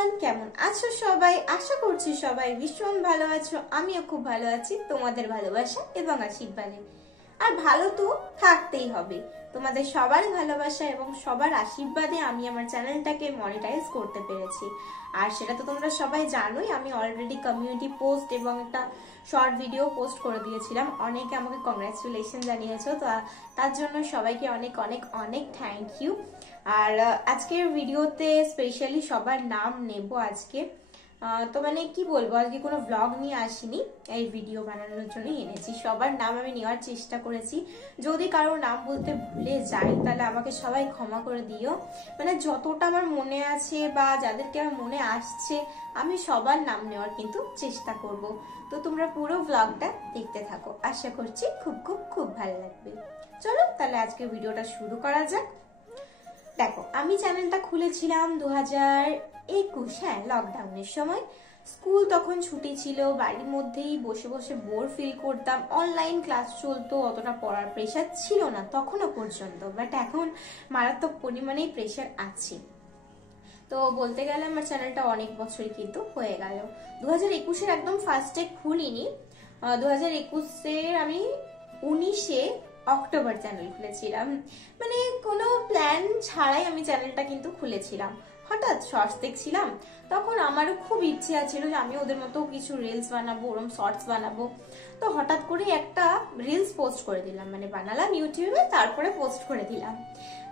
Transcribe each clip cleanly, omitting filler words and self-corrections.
Everyone, কেমন আছো সবাই? আশা করছি সবাই ভীষণ ভালো আছো। আমিও খুব ভালো আছি তোমাদের ভালোবাসা এবং আশীর্বাদে। আর ভালো তো থাকতেই হবে। তোমাদের সবার ভালোবাসা এবং সবার আশীর্বাদে আমি আমার চ্যানেলটাকে মনিটাইজ করতে পেরেছি। আর সেটা তো তোমরা সবাই জানোই, আমি অলরেডি কমিউনিটি পোস্ট এবং একটা শর্ট ভিডিও পোস্ট করে দিয়েছিলাম। অনেকে আমাকে কংগ্রাচুলেশন জানিয়েছো, তো তার জন্য সবাইকে অনেক অনেক অনেক থ্যাংক ইউ। আর আজকের ভিডিওতে স্পেশালি সবার নাম নেব আজকে। তো মানে কি বলবো, আজকে কোনো ব্লগ নিয়ে আসিনি, এই ভিডিও বানানোর জন্যই এনেছি। সবার নাম আমি নেওয়ার চেষ্টা করেছি। যদি কারোর নাম বলতে ভুলে যাই তাহলে আমাকে সবাই ক্ষমা করে দিও। মানে যতটা আমার মনে আছে বা যাদেরকে আমার মনে আসছে আমি সবার নাম নেওয়ার কিন্তু চেষ্টা করব। তো তোমরা পুরো ব্লগটা দেখতে থাকো, আশা করছি খুব খুব খুব ভালো লাগবে। চলো তাহলে আজকে ভিডিওটা শুরু করা যাক। দেখো, আমি চ্যানেলটা খুলেছিলাম 2021, হ্যাঁ, লকডাউনের সময়। স্কুল তখন ছুটি ছিল, বাড়ির মধ্যেই বসে বসে বোর ফিল করতাম। অনলাইন ক্লাস চলতো, অতটা পড়ার প্রেশার ছিল না তখনও পর্যন্ত, বাট এখন মারাত্মক পরিমাণেই প্রেশার আছে। তো বলতে গেলে আমার চ্যানেলটা অনেক বছরই কিন্তু হয়ে গেল। 2021-এর একদম ফার্স্টে খুলিনি, 2021-এর আমি 19-এ অক্টোবর চ্যানেল খুলেছিলাম। মানে কোনো প্ল্যান ছাড়াই আমি চ্যানেলটা কিন্তু খুলেছিলাম। হঠাৎ শর্টস দেখছিলাম, তখন আমারও খুব ইচ্ছে ছিল যে আমি ওদের মতো কিছু রিলস বানাবো, ওরম শর্টস বানাবো। তো হঠাৎ করে একটা রিলস পোস্ট করে দিলাম, মানে বানালাম ইউটিউবে, তারপরে পোস্ট করে দিলাম।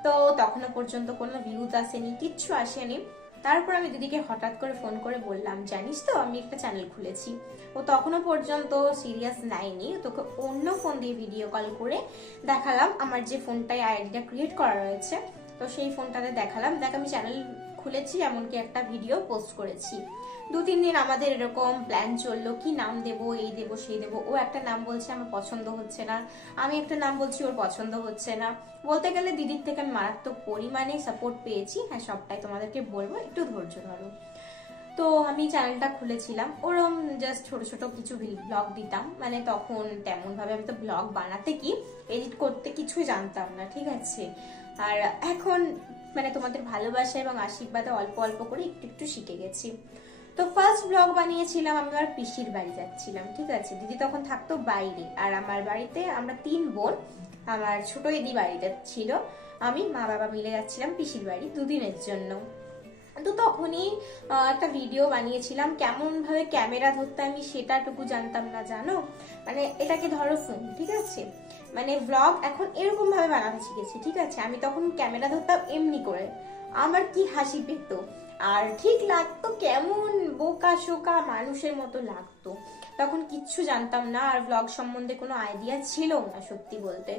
তো তখনও পর্যন্ত কোনো ভিউজ আসেনি, কিচ্ছু আসেনি। তারপর আমি দিদিকে হঠাৎ করে ফোন করে বললাম, জানিস তো আমি একটা চ্যানেল খুলেছি। ও তখনও পর্যন্ত সিরিয়াস নেয়নি, তোকে অন্য ফোন দিয়ে ভিডিও কল করে দেখালাম। আমার যে ফোনটায় আইডিটা ক্রিয়েট করা রয়েছে, তো সেই ফোনটাতে দেখালাম, দেখ আমি চ্যানেল খুলেছি, এমনকি একটা ভিডিও পোস্ট করেছি। 2-3 দিন আমাদের এরকম প্ল্যান চললো, কি নাম দেবো, এই দেবো সেই দেবো। ও একটা নাম বলছে, আমার পছন্দ হচ্ছে না, আমি একটা নাম বলছি, ওর পছন্দ হচ্ছে না। বলতে গেলে দিদির থেকে আমি মারাত্মক পরিমাণে সাপোর্ট পেয়েছি। হ্যাঁ, সবটাই তোমাদেরকে বলবো, একটু ধৈর্য ধরো। তো আমি চ্যানেলটা খুলেছিলাম, ওরম জাস্ট ছোট ছোট কিছু ব্লগ দিতাম। মানে তখন তেমন ভাবে আমি তো ব্লগ বানাতে কি এডিট করতে কিছুই জানতাম না, ঠিক আছে। আর এখন মানে তোমাদের ভালোবাসা এবং আশীর্বাদে অল্প অল্প করে একটু একটু শিখে গেছি। তো ফার্স্ট ব্লগ বানিয়েছিলাম, আমি আমার পিসির বাড়ি যাচ্ছিলাম, ঠিক আছে। দিদি তখন থাকতো বাইরে, আর আমার বাড়িতে আমরা 3 বোন। আমার ছোট দিদি বাড়িতে ছিল, আমি মা বাবা মিলে যাচ্ছিলাম পিসির বাড়ি 2 দিনের জন্য। তো তখনই একটা ভিডিও বানিয়েছিলাম। কেমন ভাবে ক্যামেরা ধরতে আমি সেটাটুকু জানতাম না, জানো। মানে এটাকে ধরো ফোন, ঠিক আছে। মানে ব্লগ এখন এরকম ভাবে বানাতে শিখেছি, ঠিক আছে। আমি তখন ক্যামেরা ধরতাম এমনি করে, আমার কি হাসি পেত, আর ঠিক লাগতো কেমন বোকা শোকা মানুষের মতো লাগতো। তখন কিচ্ছু জানতাম না, আর ব্লগ সম্বন্ধে কোনো আইডিয়া ছিল না সত্যি বলতে।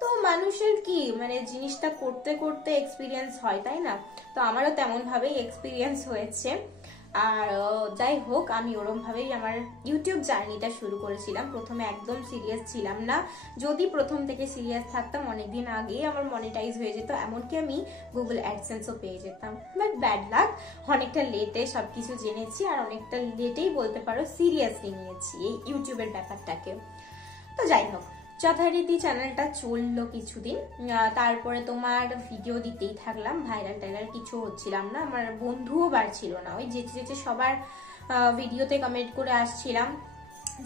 তো মানুষের কি মানে জিনিসটা করতে করতে এক্সপিরিয়েন্স হয়, তাই না। তো আমারও তেমন ভাবেই এক্সপিরিয়েন্স হয়েছে। আর যাই হোক, আমি ওরম ভাবেই আমার ইউটিউব জার্নিটা শুরু করেছিলাম। প্রথমে একদম সিরিয়াস ছিলাম না, যদি প্রথম থেকে সিরিয়াস থাকতাম অনেকদিন আগেই আমার মনিটাইজ হয়ে যেত, এমনকি আমি গুগল অ্যাডসেন্সও পেয়ে যেতাম। বাট ব্যাড লাক, অনেকটা লেটে সবকিছু জেনেছি, আর অনেকটা লেটেই বলতে পারো সিরিয়াসলি নিয়েছি এই ইউটিউবের ব্যাপারটাকে। তো যাই হোক, যথারীতি চ্যানেলটা চললো কিছুদিন। তারপরে তোমার ভিডিও দিতেই থাকলাম, ভাইরাল টাইরাল কিছু হচ্ছিলাম না, আমার বন্ধুও বাড়ছিল না। ওই যেতে যেতে সবার ভিডিওতে কমেন্ট করে আসছিলাম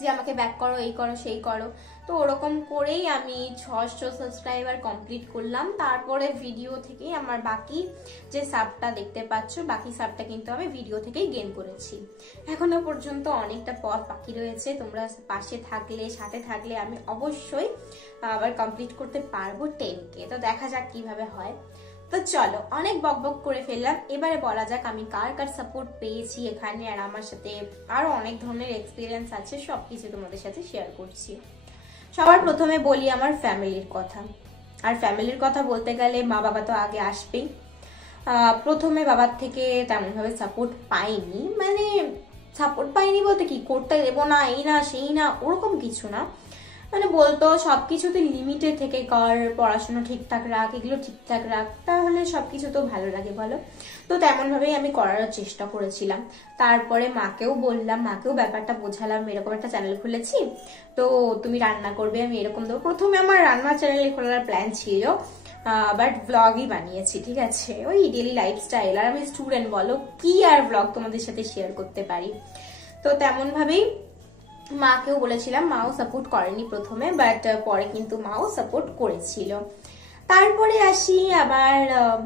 যে আমাকে ব্যাক করো, এই করো সেই করো। তো ওরকম করেই আমি 600 সাবস্ক্রাইবার কমপ্লিট করলাম। তারপরে ভিডিও থেকেই আমার বাকি যে সাবটা দেখতে পাচ্ছ, বাকি সাবটা কিন্তু আমি ভিডিও থেকেই গেইন করেছি। এখনো পর্যন্ত অনেকটা পথ বাকি রয়েছে, তোমরা পাশে থাকলে সাথে থাকলে আমি অবশ্যই আবার কমপ্লিট করতে পারবো 10K। তো দেখা যাক কিভাবে হয়। তো চলো, অনেক বকবক করে ফেললাম, এবারে বলা যাক আমি কার কার সাপোর্ট পেয়েছি এখানে। আর আমার সাথে আরো অনেক ধরনের এক্সপিরিয়েন্স আছে, সবকিছু তোমাদের সাথে শেয়ার করছি। সবার প্রথমে বলি আমার ফ্যামিলির কথা। আর ফ্যামিলির কথা বলতে গেলে মা বাবা তো আগে আসবেই। প্রথমে বাবার থেকে তেমন ভাবে সাপোর্ট পাইনি, মানে সাপোর্ট পাইনি বলতে কি, করতে দেবো না, এই না সেই না, ওরকম কিছু না। মানে বলতো সবকিছুতে লিমিটে থেকে কর, পড়াশোনা ঠিকঠাক রাখ, এগুলো ঠিকঠাক রাখ, তাহলে সবকিছু তো ভালো লাগে বলো। তো তেমন ভাবেই আমি করার চেষ্টা করেছিলাম। তারপরে মাকেও বললাম, মাকেও ব্যাপারটা বোঝালাম, এরকম একটা চ্যানেল খুলেছি, তো তুমি রান্না করবে, আমি এরকম দেবো। প্রথমে আমার রান্না চ্যানেল খোলার প্ল্যান ছিল, বাট ব্লগই বানিয়েছি, ঠিক আছে, ওই ডেলি লাইফস্টাইল। আর আমি স্টুডেন্ট, বলো কি আর ব্লগ তোমাদের সাথে শেয়ার করতে পারি। তো তেমন ভাবেই মাকেও বলেছিলাম, মাও সাপোর্ট করেনি প্রথমে, বাট পরে কিন্তু মাও সাপোর্ট করেছিল। তারপরে আসি আবার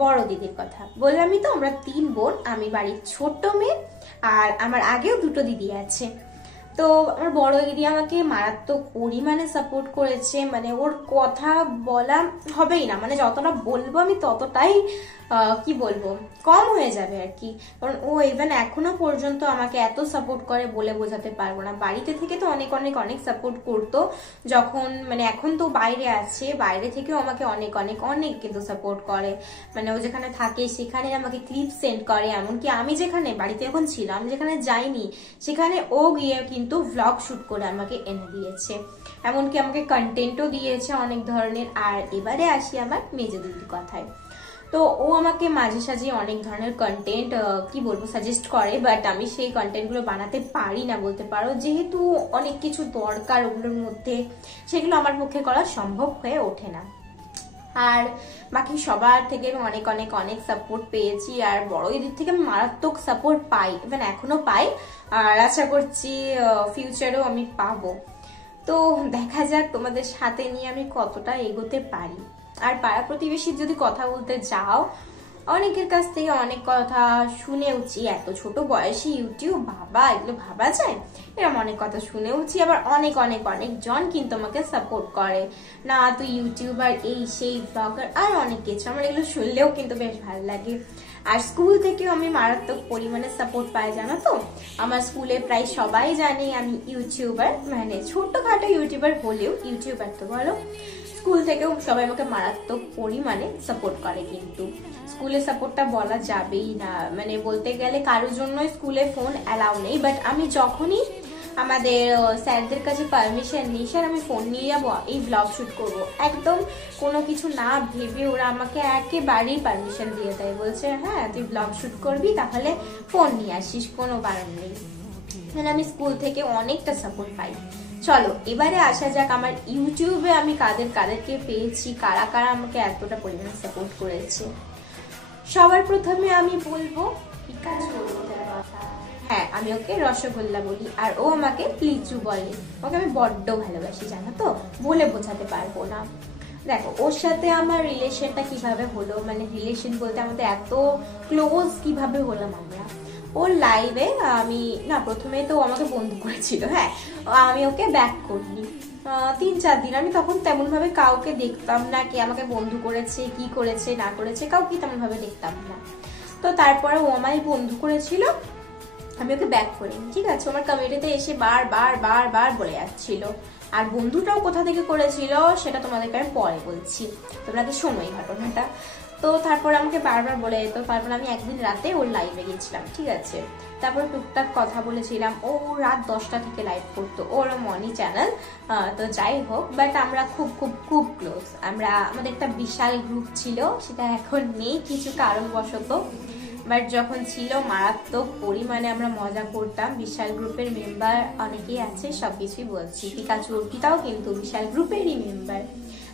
বড় দিদির কথা। বললামই তো আমরা 3 বোন, আমি বাড়ির ছোট্ট মেয়ে, আর আমার আগেও 2টো দিদি আছে। তো আমার বড় দিদি আমাকে মারাত্মক পরিমাণে সাপোর্ট করেছে, মানে ওর কথা বলা হবেই না, মানে যতটা বলবো আমি ততটাই কি বলবো কম হয়ে যাবে আর কি। কারণ ও ইভেন এখনো পর্যন্ত আমাকে এত সাপোর্ট করে বলে বোঝাতে পারবো না। বাড়িতে থেকে তো অনেক অনেক অনেক সাপোর্ট করতো, যখন মানে এখন তো বাইরে আছে, বাইরে থেকেও আমাকে অনেক অনেক অনেক কিন্তু সাপোর্ট করে। মানে ও যেখানে থাকে সেখানে আমাকে ক্লিপ সেন্ড করে, এমনকি আমি যেখানে বাড়িতে এখন ছিলাম, যেখানে যাইনি সেখানে ও গিয়ে কিন্তু ভ্লগ শুট করে আমাকে এনে দিয়েছে, এমনকি আমাকে কন্টেন্টও দিয়েছে অনেক ধরনের। আর এবারে আসি আমার মেজো দিদির কথায়। তো ও আমাকে মাঝে সাঝে অনেক ধরনের কন্টেন্ট কি বলবো সাজেস্ট করে, বাট আমি সেই কন্টেন্টগুলো বানাতে পারি না বলতে পারো, যেহেতু অনেক কিছু দরকার ওগুলোর মধ্যে, সেগুলো আমার পক্ষে করা সম্ভব হয়ে ওঠে না। আর বাকি সবার থেকে আমি অনেক অনেক অনেক সাপোর্ট পেয়েছি, আর বড় দিদির থেকে আমি মারাত্মক সাপোর্ট পাই, ইভেন এখনো পাই, আর আশা করছি ফিউচারেও আমি পাবো। তো দেখা যাক তোমাদের সাথে নিয়ে আমি কতটা এগোতে পারি। আর পাড়া প্রতিবেশীর যদি কথা বলতে যাও, অনেকের কাছ থেকে অনেক কথা শুনেওছি, এত ছোট বয়সে ইউটিউব, বাবা এগুলো ভাবা যায়, এরকম অনেক কথা শুনেওছি। আবার অনেক অনেক অনেক জন কিন্তু আমাকে সাপোর্ট করে, না তুই ইউটিউবার, এই সেই ব্লগার, আর অনেক কিছু। আমার এগুলো শুনলেও কিন্তু বেশ ভালো লাগে। আর স্কুল থেকেও আমি মারাত্মক পরিমাণে সাপোর্ট পাই, জানো তো। আমার স্কুলে প্রায় সবাই জানে আমি ইউটিউবার, মানে ছোট্টখাটো ইউটিউবার হলেও ইউটিউবার তো বলো। স্কুল থেকেও সবাই আমাকে মারাত্মক পরিমাণে সাপোর্ট করে, কিন্তু স্কুলে সাপোর্টটা বলা যাবেই না, মানে বলতে গেলে কারোর জন্য স্কুলে ফোন অ্যালাউ নেই, বাট আমি যখনই আমাদের স্যারদের কাছে পারমিশন নিই, স্যার আমি ফোন নিয়ে যাবো, এই ব্লগ শুট করবো, একদম কোনো কিছু না ভেবে ওরা আমাকে একেবারেই পারমিশন দিয়ে দেয়, বলছে হ্যাঁ তুই ব্লগ শুট করবি তাহলে ফোন নিয়ে আসিস, কোনো বারণ নেই। মানে আমি স্কুল থেকে অনেকটা সাপোর্ট পাই। চলো এবারে আসা যাক আমার ইউটিউবে আমি কাদেরকে পেয়েছি, কারা কারা আমাকে এতটা পরিমাণে সাপোর্ট করেছে। সবার প্রথমে আমি বলবো পিকাচুর কথা। হ্যাঁ আমি ওকে রসগোল্লা বলি, আর ও আমাকে লিচু বলে। ওকে আমি বড্ড ভালোবাসি, জানো তো, বলে বোঝাতে পারবো না। দেখো ওর সাথে আমার রিলেশনটা কিভাবে হলো, মানে রিলেশন বলতে আমাদের এত ক্লোজ কিভাবে হলাম আমরা। ওর লাইভে আমি না, প্রথমে তো আমাকে বন্ধু করেছিল, হ্যাঁ আমি ওকে ব্যাক করিনি 3-4 দিন। আমি তখন তেমন ভাবে কাউকে দেখতাম না, কে আমাকে বন্ধু করেছে, কি করেছে না করেছে, কাউকে তেমন ভাবে দেখতাম না। তো তারপরে ও আমায় বন্ধু করেছিল, আমি ওকে ব্যাক করিনি, ঠিক আছে। আমার কমেন্টে এসে বার বলে যাচ্ছিল। আর বন্ধুটাও কোথা থেকে করেছিল সেটা তোমাদেরকে আমি পরে বলছি, তোমরা কি শোনো এই ঘটনাটা। তো তারপর আমাকে বারবার বলে যেত। তারপর আমি একদিন রাতে ওর লাইভে গেছিলাম, ঠিক আছে। তারপর টুকটাক কথা বলেছিলাম। ও রাত 10টা থেকে লাইভ করতো, ওর মনি চ্যানেল। তো যাই হোক, বাট আমরা খুব খুব খুব ক্লোজ। আমাদের একটা বিশাল গ্রুপ ছিল, সেটা এখন নেই কিছু কারণবশত, বাট যখন ছিল মারাত্মক পরিমাণে আমরা মজা করতাম। বিশাল গ্রুপের মেম্বার অনেকেই আছে, সবকিছুই বলছি। পিকাচু অর্পিতাও কিন্তু বিশাল গ্রুপেরই মেম্বার।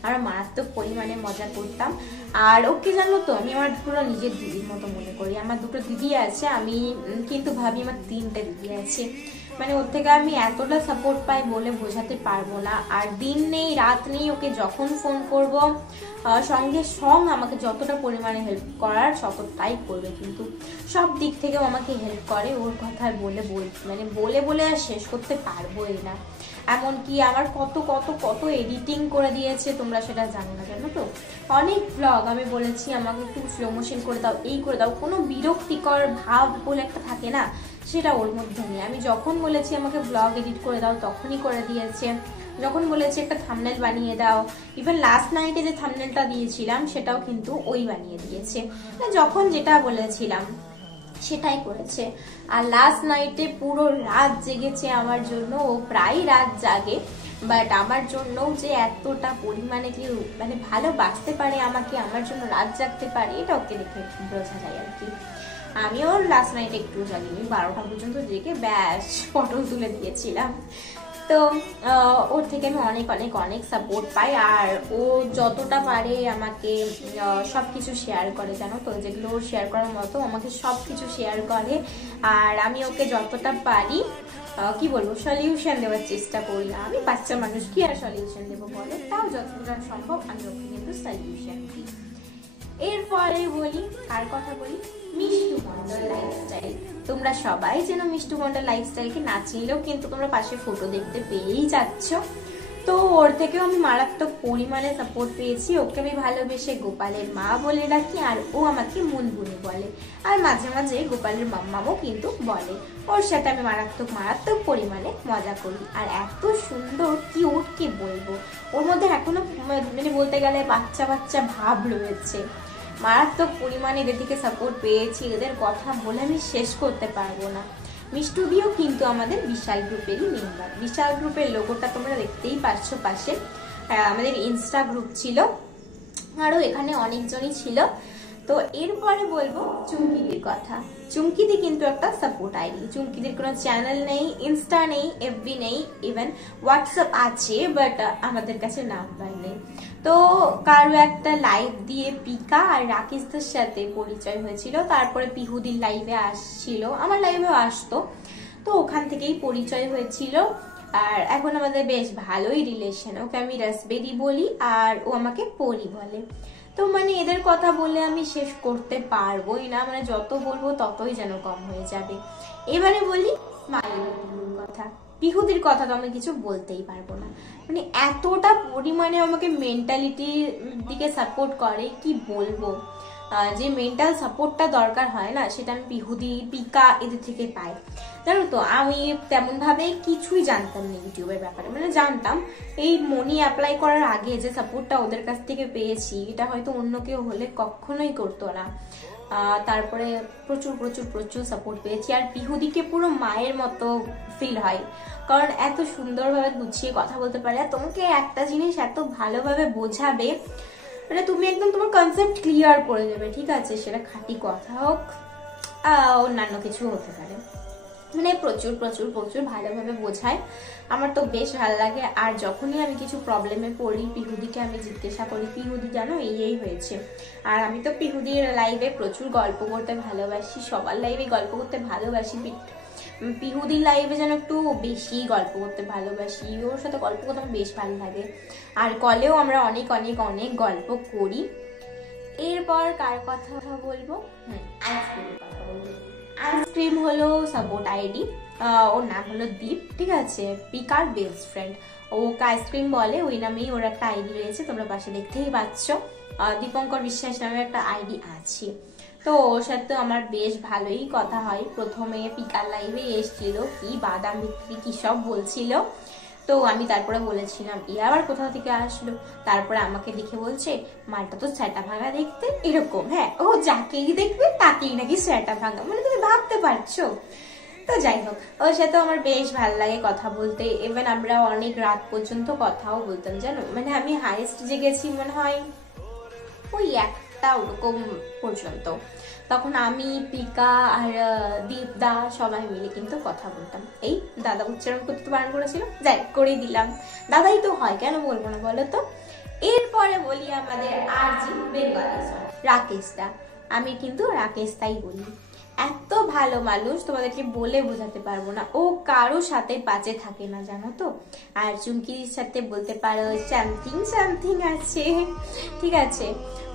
আমরা মারাত্মক পরিমাণে মজা করতাম। আর ওকে জানো তো, আমি আমার পুরো নিজের দিদির মতো মনে করি। আমার 2টো দিদি আছে, আমি কিন্তু ভাবি আমার 3টে দিদি আছে। মানে ওর থেকে আমি এতটা সাপোর্ট পাই বলে বোঝাতে পারবো না। আর দিন নেই রাত নেই, ওকে যখন ফোন করব সঙ্গে আমাকে যতটা পরিমাণে হেল্প করার ততটাই করবে, কিন্তু সব দিক থেকেও আমাকে হেল্প করে। ওর কথা বলে আর শেষ করতে পারবোই না। এমনকি আমার কত কত কত এডিটিং করে দিয়েছে, তোমরা সেটা জানো না, জানো তো। অনেক ব্লগ আমি বলেছি আমাকে একটু স্লো মোশন করে দাও, এই করে দাও, কোনো বিরক্তিকর ভাব বলে একটা থাকে না, সেটা ওর মধ্যে নেই। আমি যখন বলেছি আমাকে ব্লগ এডিট করে দাও তখনই করে দিয়েছে। যখন বলেছি একটা থাম্বনেল বানিয়ে দাও, ইভেন লাস্ট নাইটে যে থাম্বনেলটা দিয়েছিলাম সেটাও কিন্তু ওই বানিয়ে দিয়েছে। যখন যেটা বলেছিলাম সেটাই করেছে। আর লাস্ট নাইটে পুরো রাত জেগেছে আমার জন্য। ও প্রায় রাত জাগে, বাট আমার জন্য যে এতটা পরিমাণে যে মানে ভালোবাসতে পারে আমাকে, আমার জন্য রাত জাগতে পারে, এটা ওকে দেখে বোঝা যায় আর কি। আমিও লাস্ট নাইটে একটু জাগিনি, 12টা পর্যন্ত জেগে ব্যাস পটল তুলে দিয়েছিলাম। তো ওর থেকে আমি অনেক অনেক অনেক সাপোর্ট পাই। আর ও যতটা পারে আমাকে সবকিছু শেয়ার করে, জানো তো, যেগুলো ওর শেয়ার করার মতো আমাকে সবকিছু শেয়ার করে। আর আমি ওকে যতটা পারি কি বলবো সলিউশন দেওয়ার চেষ্টা করি। আমি বাচ্চা মানুষ, কি আর সলিউশন দেবো বলো, তাও যতটা সম্ভব আমি ওকে কিন্তু সলিউশন দিই। এরপরে বলি, কার কথা বলি, মিষ্টু মন্ডল লাইফস্টাইল। তোমরা সবাই যেন মিষ্টু মন্ডল লাইফস্টাইলকে না চিনলেও কিন্তু তোমরা পাশে ফটো দেখতে পেয়েই যাচ্ছ। তো ওর থেকেও আমি মারাত্মক পরিমাণে সাপোর্ট পেয়েছি। ওকে আমি ভালোবেসে গোপালের মা বলে রাখি, আর ও আমাকে মুনবুনি বলে, আর মাঝে মাঝে গোপালের মাম্মামও কিন্তু বলে। ওর সাথে আমি মারাত্মক মারাত্মক পরিমাণে মজা করি। আর এত সুন্দর কিউট কি বলবো, ওর মধ্যে এখনো মানে বলতে গেলে বাচ্চা বাচ্চা ভাব রয়েছে। মারাত্মক পরিমাণে এদের থেকে সাপোর্ট পেয়েছি, এদের কথা বলে আমি শেষ করতে পারবো না। মিষ্টুদিও কিন্তু আমাদের বিশাল গ্রুপেরই মেম্বার। বিশাল গ্রুপের লোগোটা তোমরা দেখতেই পাচ্ছ পাশে। আমাদের ইনস্টা গ্রুপ ছিল, আরও এখানে অনেকজনই ছিল। তো এরপরে বলবো চুমকিদির কথা। চুমকিদি কিন্তু একটা সাপোর্ট আইডি। চুমকিদির কোনো চ্যানেল নেই, ইনস্টা নেই, এফবি নেই, ইভেন হোয়াটসঅ্যাপ আছে, বাট আমাদের কাছে নাম্বার নেই। তো কারো একটা লাইভ দিয়ে পিকা আর রাকেশদের সাথে পরিচয় হয়েছিল, তারপরে পিহুদির লাইভে আসছিল, আমার লাইভেও আসতো, তো ওখান থেকেই পরিচয় হয়েছিল। আর এখন আমাদের বেশ ভালোই রিলেশন। ওকে আমি রাসবেরি বলি আর ও আমাকে পরি বলে। তো মানে এদের কথা বলে আমি শেষ করতে পারবোই না, মানে যত বলবো ততই যেন কম হয়ে যাবে। এবারে বলি মাইলির কথা। পিহুদির কথা তো আমি কিছু বলতেই পারবো না, মানে এতটা পরিমাণে আমাকে মেন্টালিটির দিকে সাপোর্ট করে কি বলবো। যে মেন্টাল সাপোর্টটা দরকার হয় না, সেটা আমি পিহুদি, পিকা এদের থেকে পাই। জানো তো, আমি তেমন ভাবে কিছুই জানতাম না ইউটিউবের ব্যাপারে, মানে জানতাম এই মনি অ্যাপ্লাই করার আগে যে সাপোর্টটা ওদের কাছ থেকে পেয়েছি, এটা হয়তো অন্য কেউ হলে কখনোই করতো না। তারপরে প্রচুর প্রচুর প্রচুর সাপোর্ট পেয়েছি। আর পিহুদিকে পুরো মায়ের মতো ফিল হয়, কারণ এত সুন্দরভাবে গুছিয়ে কথা বলতে পারে। আর তোমাকে একটা জিনিস এত ভালোভাবে বোঝাবে, মানে তুমি একদম তোমার কনসেপ্ট ক্লিয়ার করে দেবে, ঠিক আছে, সেটা খাঁটি কথা হোক অন্যান্য কিছু হতে পারে। মানে প্রচুর প্রচুর প্রচুর ভালোভাবে বোঝায়, আমার তো বেশ ভালো লাগে। আর যখনই আমি কিছু প্রবলেমে পড়ি, পিহুদিকে আমি জিজ্ঞাসা করি, পিহুদি জানো এই হয়েছে। আর আমি তো পিহুদির লাইভে প্রচুর গল্প করতে ভালোবাসি, সবার লাইভে গল্প করতে ভালোবাসি। পিহুদির লাইভে যেন একটু বেশি গল্প করতে ভালোবাসি, ওর সাথে গল্প করতে আমার বেশ ভালো লাগে। আর কলেও আমরা অনেক অনেক অনেক গল্প করি। এরপর কার কথা বলবো, আইসক্রিমের কথা বলবো। আইসক্রিম হলো সাপোর্ট আইডি, ওর নাম হলো দীপ, ঠিক আছে, পিকার বেস্ট ফ্রেন্ড। ওকে আইসক্রিম বলে, ওই নামেই ওর একটা আইডি রয়েছে, তোমরা পাশে দেখতেই পাচ্ছ। দীপঙ্কর বিশ্বাস নামে একটা আইডি আছে। তো ওর সাথে আমার বেশ ভালোই কথা হয়। প্রথমে পিকার লাইভে এসেছিল, কি বাদাম বিক্রি কি সব বলছিল, তো আমি তারপরে বলেছিলাম এ আবার কোথাও থেকে আসলো। তারপরে আমাকে দেখে বলছে মালটা তো স্যাটা ভাঙা দেখতে, এরকম। হ্যাঁ, ও যাকেই দেখবে তাকেই নাকি স্যাটা ভাঙা, মানে তুমি ভাবতে পারছো। তো যাই হোক, ওর সাথে আমার বেশ ভালো লাগে কথা বলতে। ইভেন আমরা অনেক রাত পর্যন্ত কথাও বলতাম, জানো, মানে আমি হাইয়েস্ট জেগেছি মনে হয় ওই 1টা ওরকম পর্যন্ত। তখন আমি, পিকা আর দীপদা সবাই মিলে কিন্তু কথা বলতাম। এই দাদা উচ্চারণ করতে বারণ করেছিল, যাই করে দিলাম, দাদাই তো হয়, কেন বলবো না বলো তো। এরপরে বলি আমাদের আরজি বেঙ্গলি রাকেশদা। আমি কিন্তু রাকেশদাই বলি। এত ভালো মানুষ, তোমাদেরকে বলে বোঝাতে পারবো না। ও কারো সাথে বাজে থাকে না, জানো তো। আর চুমকির সাথে বলতে পারো সামথিং সামথিং আছে, ঠিক আছে।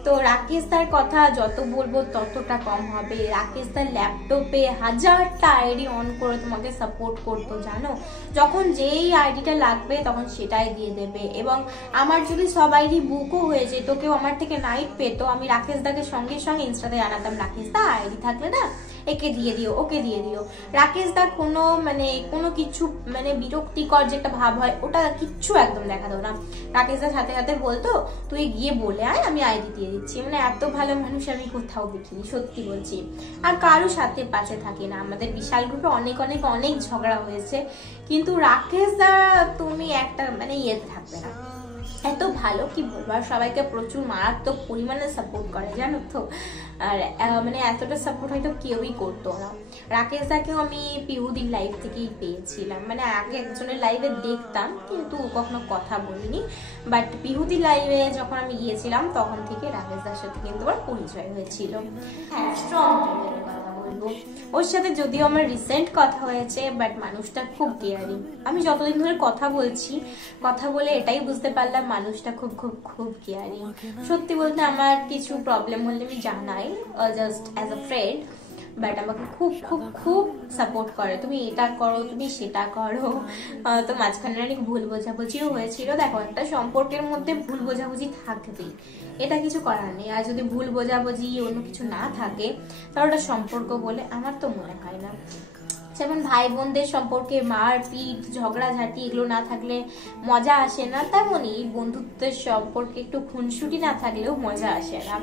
তো রাকেশদার কথা যত বলবো ততটা কম হবে। রাকেশদার ল্যাপটপে 1000টা আইডি অন করে তোমাকে সাপোর্ট করতো, জানো। যখন যেই আইডিটা লাগবে তখন সেটাই দিয়ে দেবে। এবং আমার যদি সব আইডি বুকও হয়ে যেত, কেউ আমার থেকে নাইট পেতো, আমি রাকেশদাকে সঙ্গে সঙ্গে ইনস্টাতে জানাতাম, রাকেশদা আইডি থাকলে না একে দিয়ে দিও, ওকে দিয়ে দিও। রাকেশদা কোনো কিছু মানে বিরক্তিকর যে একটা ভাব হয়, ওটা কিচ্ছু একদম দেখাতো না। রাকেশদার সাথে সাথে বলতো তুই গিয়ে বলে আয়, আমি আইডি দিয়ে দিচ্ছি। মানে এত ভালো মানুষ আমি কোথাও দেখিনি, সত্যি বলছি। আর কারো সাথে পাশে থাকে না। আমাদের বিশাল গ্রুপে অনেক অনেক অনেক ঝগড়া হয়েছে, কিন্তু রাকেশদা তুমি একটা মানে ইয়েতে থাকবে না, এত ভালো কি বলবো, আর সবাইকে প্রচুর মারাত্মক পরিমাণে সাপোর্ট করে জানো তো। আর মানে এতটা সাপোর্ট হয়তো কেউই করতো না। রাকেশ দাকেও আমি পিহুদির লাইভ থেকেই পেয়েছিলাম, মানে আগে একজনের লাইভে দেখতাম কিন্তু কখনো কথা বলিনি, বাট পিহুদির লাইভে যখন আমি গিয়েছিলাম তখন থেকে রাকেশ দার সাথে কিন্তু আমার পরিচয় হয়েছিল। হ্যাঁ, স্ট্রং কথা বলবো, ওর সাথে যদিও আমার রিসেন্ট কথা হয়েছে, বাট মানুষটা খুব কেয়ারিং। আমি যতদিন ধরে কথা বলছি, কথা বলে এটাই বুঝতে পারলাম মানুষটা খুব খুব খুব কেয়ারিং। সত্যি বলতে আমার কিছু প্রবলেম হলে আমি জানাই just as a friend, but আমাকে খুব খুব খুব সাপোর্ট করে, তুমি এটা করো, তুমি সেটা করো। তো মাঝখানে অনেক ভুল বোঝাবুঝিও হয়েছিল। দেখো, একটা সম্পর্কের মধ্যে ভুল বোঝাবুঝি থাকবেই, এটা কিছু করার নেই। আর যদি ভুল বোঝাবুঝি অন্য কিছু না থাকে তাহলে ওটা সম্পর্ক বলে আমার তো মনে হয় না। যেমন ভাই বোনদের সম্পর্কে মারপিট, ঝগড়াঝাটি এগুলো না থাকলে মজা আসে না, তেমনই বন্ধুত্বের সম্পর্কে একটু খুনসুটি না থাকলেও মজা আসে না।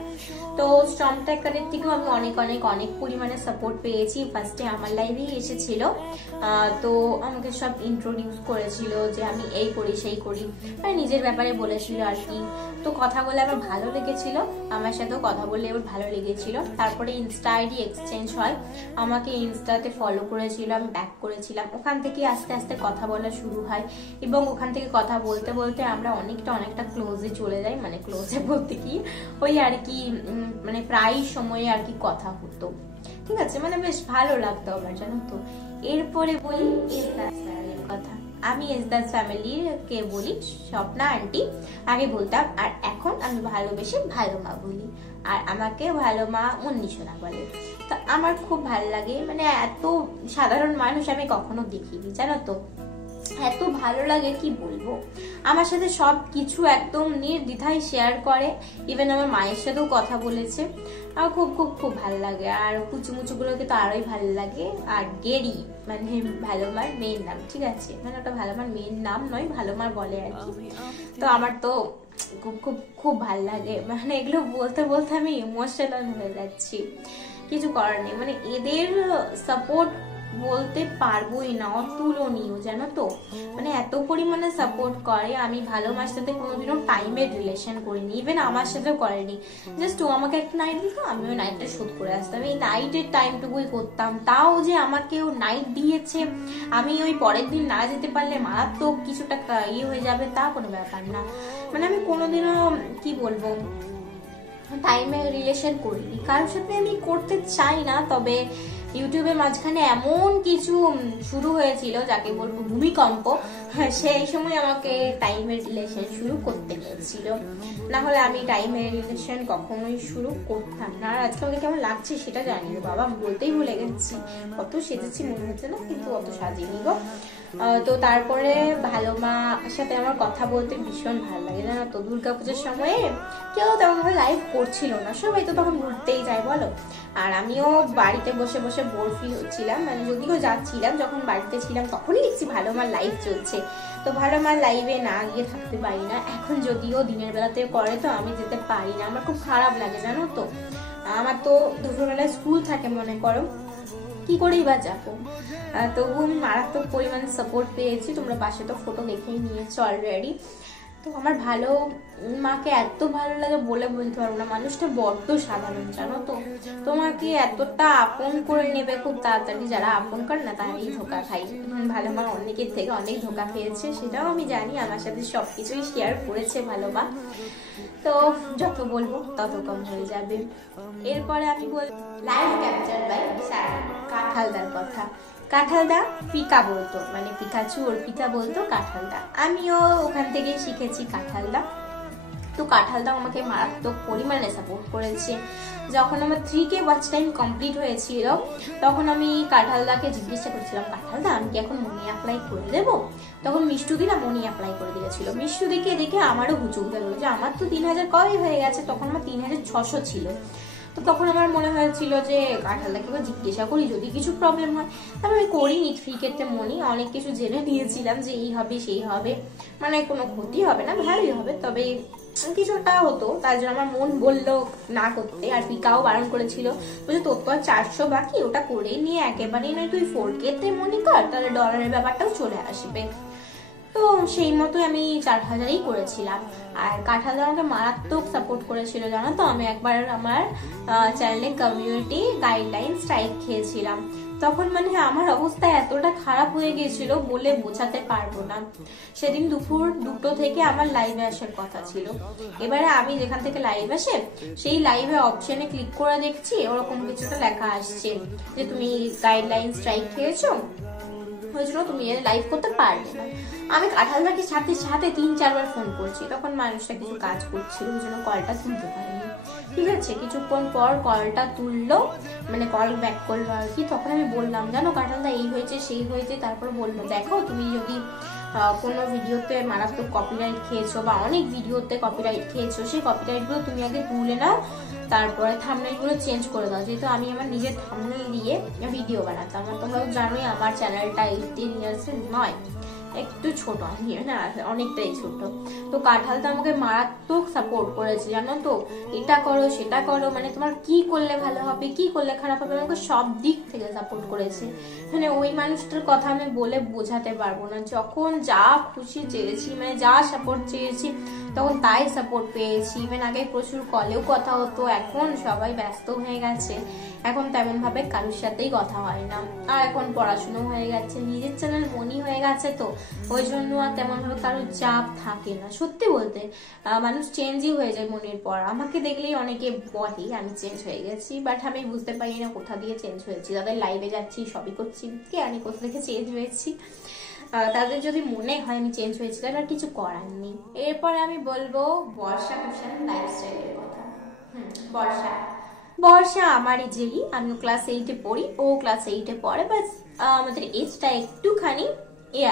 তো স্ট্রং ট্র্যাকারের থেকেও আমি অনেক অনেক অনেক পরিমাণে সাপোর্ট পেয়েছি। ফার্স্টে আমার লাইভেই এসেছিল, তো আমাকে সব ইন্ট্রোডিউস করেছিল যে আমি এই করি সেই করি, মানে নিজের ব্যাপারে বলেছিল আর কি। তো কথা বলে আমার ভালো লেগেছিল, আমার সাথেও কথা বললে এবার ভালো লেগেছিল। তারপরে ইনস্টা আইডি এক্সচেঞ্জ হয়, আমাকে ইনস্টাতে ফলো করেছিল, আমি ব্যাক করেছিলাম। ওখান থেকে আস্তে আস্তে কথা বলা শুরু হয় এবং ওখান থেকে কথা বলতে বলতে আমরা অনেকটা ক্লোজে চলে যাই, মানে ক্লোজে বলতে কি ওই আর কি, মানে প্রায় সময়ে আর কি কথা হতো। ঠিক আছে, মানে বেশ ভালো লাগতো আমার, জানো তো। এরপরে বলি এসদাস ফ্যামিলির কথা। আমি এসদাস ফ্যামিলির কে বলি স্বপ্না আন্টি আগে বলতাম, আর এখন আমি ভালোবেসে ভালো মা বলি, আর আমাকে ভালো মা মুন্নি সোনা বলে। তো আমার খুব ভালো লাগে, মানে এত সাধারণ মানুষ আমি কখনো দেখিনি, জানো তো। এত ভালো লাগে কি বলবো, আমার সাথে সব কিছু একদম নির্দ্বিধায় শেয়ার করে, ইভেন আমার মায়ের সাথেও কথা বলেছে। আর খুব খুব খুব ভালো লাগে। আর কুচুমুচু গুলোকে তো আরোই ভালো লাগে। আর গেরি মানে ভালো মার মেয়ের নাম, ঠিক আছে, মানে ওটা ভালো মার মেয়ের নাম নয়, ভালো মার বলে আর কি। তো আমার তো খুব খুব খুব ভালো লাগে, মানে এগুলো বলতে বলতে আমি ইমোশনাল হয়ে যাচ্ছি। কিছু করার নেই, মানে এদের সাপোর্ট বলতে পারবোই না, অতুলনীয়, জানো তো। মানে এত পরিমাণে সাপোর্ট করে। আমি ভালো মার সাথে কোনোদিনও টাইমের রিলেশন করিনি, ইভেন আমার সাথেও করেনি। জাস্ট ও আমাকে একটা নাইট দিত, আমি ওই নাইটটা শোধ করে আসতাম, এই নাইটের টাইমটুকুই করতাম। তাও যে আমাকে ও নাইট দিয়েছে, আমি ওই পরের দিন না যেতে পারলে মারাত্মক কিছুটা ইয়ে হয়ে যাবে, তা কোনো ব্যাপার না। মানে আমি কোনোদিনও কি বলবো টাইমে রিলেশন করিনি, কারোর সাথে আমি করতে চাই না। তবে ইউটিউবের মাঝখানে এমন কিছু শুরু হয়েছিল যাকে বলবো ভূমিকম্প, সেই সময় আমাকে টাইমের রিলেশন শুরু করতে হয়েছিল, না হলে আমি টাইমের রিলেশন কখনোই শুরু করতাম না। আর আজকে আমাকে কেমন লাগছে সেটা জানি না বাবা, আমি বলতেই ভুলে গেছি। কত সেজেছি মনে হচ্ছে না, কিন্তু অত সাজিনি গো। তো তারপরে ভালো মার সাথে আমার কথা বলতে ভীষণ ভালো লাগে, জানো তো। দুর্গাপূজার সময়ে কেউ তেমন ভাবে লাইভ করছিল না, সবাই তো তখন ঘুরতেই যায় বলো। আর আমিও বাড়িতে বসে বসে বোর ফিল হচ্ছিলাম, মানে যদিও যাচ্ছিলাম, যখন বাড়িতে ছিলাম তখনই দেখছি ভালো মার লাইভ চলছে। তো ভালো মার লাইভে না গিয়ে থাকতে পারি না এখন, যদিও দিনের বেলাতে করে তো আমি যেতে পারি না, আমার খুব খারাপ লাগে, জানো তো। আমার তো দুপুরবেলায় স্কুল থাকে মনে করো, কি করেই বা যাবো। তবু আমি মারাত্মক পরিমাণে সাপোর্ট পেয়েছি, তোমরা পাশে তো ফটো দেখেই নিয়েছো অলরেডি। তো আমার ভালো মাকে এত ভালো লাগে বলে বলতে পারবো না, মানুষটা বড্ড সাধারণ, জানো তো। তোমাকে এতটা আপন করে নেবে খুব তাড়াতাড়ি, যারা আপন করে না তারাই ধোকা খাই। ভালো মা অনেকের থেকে অনেক ধোকা খেয়েছে, সেটাও আমি জানি, আমার সাথে সবকিছুই শেয়ার করেছে ভালো মা। তো যত বলবো তত কম হয়ে যাবে। এরপরে আমি বল লাইভ ক্যাপচার বাই কাঁঠালদার কথা। কাঁঠালদা পিকা বলতো, মানে পিকাচু ওর পিকা বলতো কাঁঠালদা, আমিও ওখান থেকেই শিখেছি কাঁঠালদা। তো কাঁঠালদা আমাকে মারাত্মক পরিমাণে সাপোর্ট করেছে। যখন আমার 3K ওয়াচ টাইম কমপ্লিট হয়েছিল তখন আমি কাঁঠালদাকে জিজ্ঞাসা করছিলাম, কাঁঠালদা আমি কি এখন মনি অ্যাপ্লাই করে দেবো? তখন মিষ্টুদি না মনি অ্যাপ্লাই করে দিয়েছিল। মিষ্টুদিকে দেখে আমারও হুচুক গেল যে আমার তো 3000 কবে হয়ে গেছে, তখন আমার 3600 ছিল। তো তখন আমার মনে হয়েছিল যে কাঁঠালদাকে জিজ্ঞাসা করি যদি কিছু প্রবলেম হয়। তারপরে আমি করিনি, ক্রিকেটে মনি অনেক কিছু জেনে নিয়েছিলাম যে এই হবে সেই হবে, মানে কোনো ক্ষতি হবে না, ভালোই হবে, তবে কিছুটা হতো, তার জন্য আমার মন বললো না করতে। আর পিকাও বারণ করেছিল, বলছে তোর তো আর 400 বাকি, ওটা করে নিয়ে একেবারেই নয় তুই 4K তে মনি কর, তাহলে ডলারের ব্যাপারটাও চলে আসবে। তো সেই মতোই আমি 4000ই করেছিলাম। আর কাঁঠাল আমাকে মারাত্মক সাপোর্ট করেছিল, জানো তো। আমি একবার আমার চ্যানেলে কমিউনিটি গাইডলাইন স্ট্রাইক খেয়েছিলাম, তখন মানে আমার অবস্থা এতটা খারাপ হয়ে গিয়েছিল বলে বোঝাতে পারবো না। সেদিন দুপুর 2টো থেকে আমার লাইভে আসার কথা ছিল। এবারে আমি যেখান থেকে লাইভ আসে সেই লাইভে অপশনে ক্লিক করে দেখছি ওরকম কিছুটা লেখা আসছে যে তুমি গাইডলাইন স্ট্রাইক খেয়েছো, ওই জন্য তুমি লাইভ করতে পারবে না। আমি কাঁঠালদাকে সাথে সাথে 3-4 বার ফোন করছি, তখন মানুষটা কিছু কাজ করছিল ওই জন্য কলটা তুলতে পারেনি। ঠিক আছে, কিছুক্ষণ পর কলটা তুললো, মানে কল ব্যাক করলো আর কি। তখন আমি বললাম, জানো কাঁঠালদা এই হয়েছে সেই হয়েছে। তারপর বললো, দেখো তুমি যদি কোনো ভিডিওতে মারাত্মক কপিরাইট খেয়েছো বা অনেক ভিডিওতে কপিরাইট খেয়েছো, সেই কপিরাইটগুলো তুমি আগে তুলে নাও, তারপরে থাম্বনেলগুলো চেঞ্জ করে দাও। যেহেতু আমি আমার নিজের থাম্বনেল দিয়ে ভিডিও বানাতাম, তোমরা জানোই আমার চ্যানেলটা 18 ইয়ার্সের নয়, একটু ছোট, আমি না অনেকটাই ছোট। তো কাঁঠাল তো আমাকে মারাত্মক সাপোর্ট করেছে, জানো তো। এটা করো সেটা করো, মানে তোমার কি করলে ভালো হবে কি করলে খারাপ হবে, আমাকে সব দিক থেকে সাপোর্ট করেছে। মানে ওই মানুষটার কথা আমি বলে বোঝাতে পারবো না। যখন যা খুশি চেয়েছি, মানে যা সাপোর্ট চেয়েছি তখন তাই সাপোর্ট পেয়েছি। ইভেন আগে প্রচুর কলেও কথা হতো, এখন সবাই ব্যস্ত হয়ে গেছে, এখন তেমন ভাবে কারোর সাথেই কথা হয় না। আর এখন পড়াশুনো হয়ে গেছে, নিজের চ্যানেল মনি হয়ে গেছে, তো ওই জন্য আর তেমন ভাবে কারোর চাপ থাকে না। সত্যি বলতে মানুষ চেঞ্জই হয়ে যায় মনের পর। আমাকে দেখলেই অনেকে বলে আমি চেঞ্জ হয়ে গেছি, বাট আমি বুঝতে পারি না কোথা দিয়ে চেঞ্জ হয়েছি। তাদের লাইভে যাচ্ছি, সবই করছি, কে আমি কোথা থেকে চেঞ্জ হয়েছি। তাদের যদি মনে হয় আমি চেঞ্জ হয়েছি, তাহলে আর কিছু করার নেই। এরপরে আমি বলবো বর্ষা কুশান লাইফস্টাইলের কথা। বর্ষা বর্ষা আমারই যেই, আমিও ক্লাস 8-এ পড়ি, ও ক্লাস 8-এ পড়ে, বাস আমাদের এজটা একটুখানি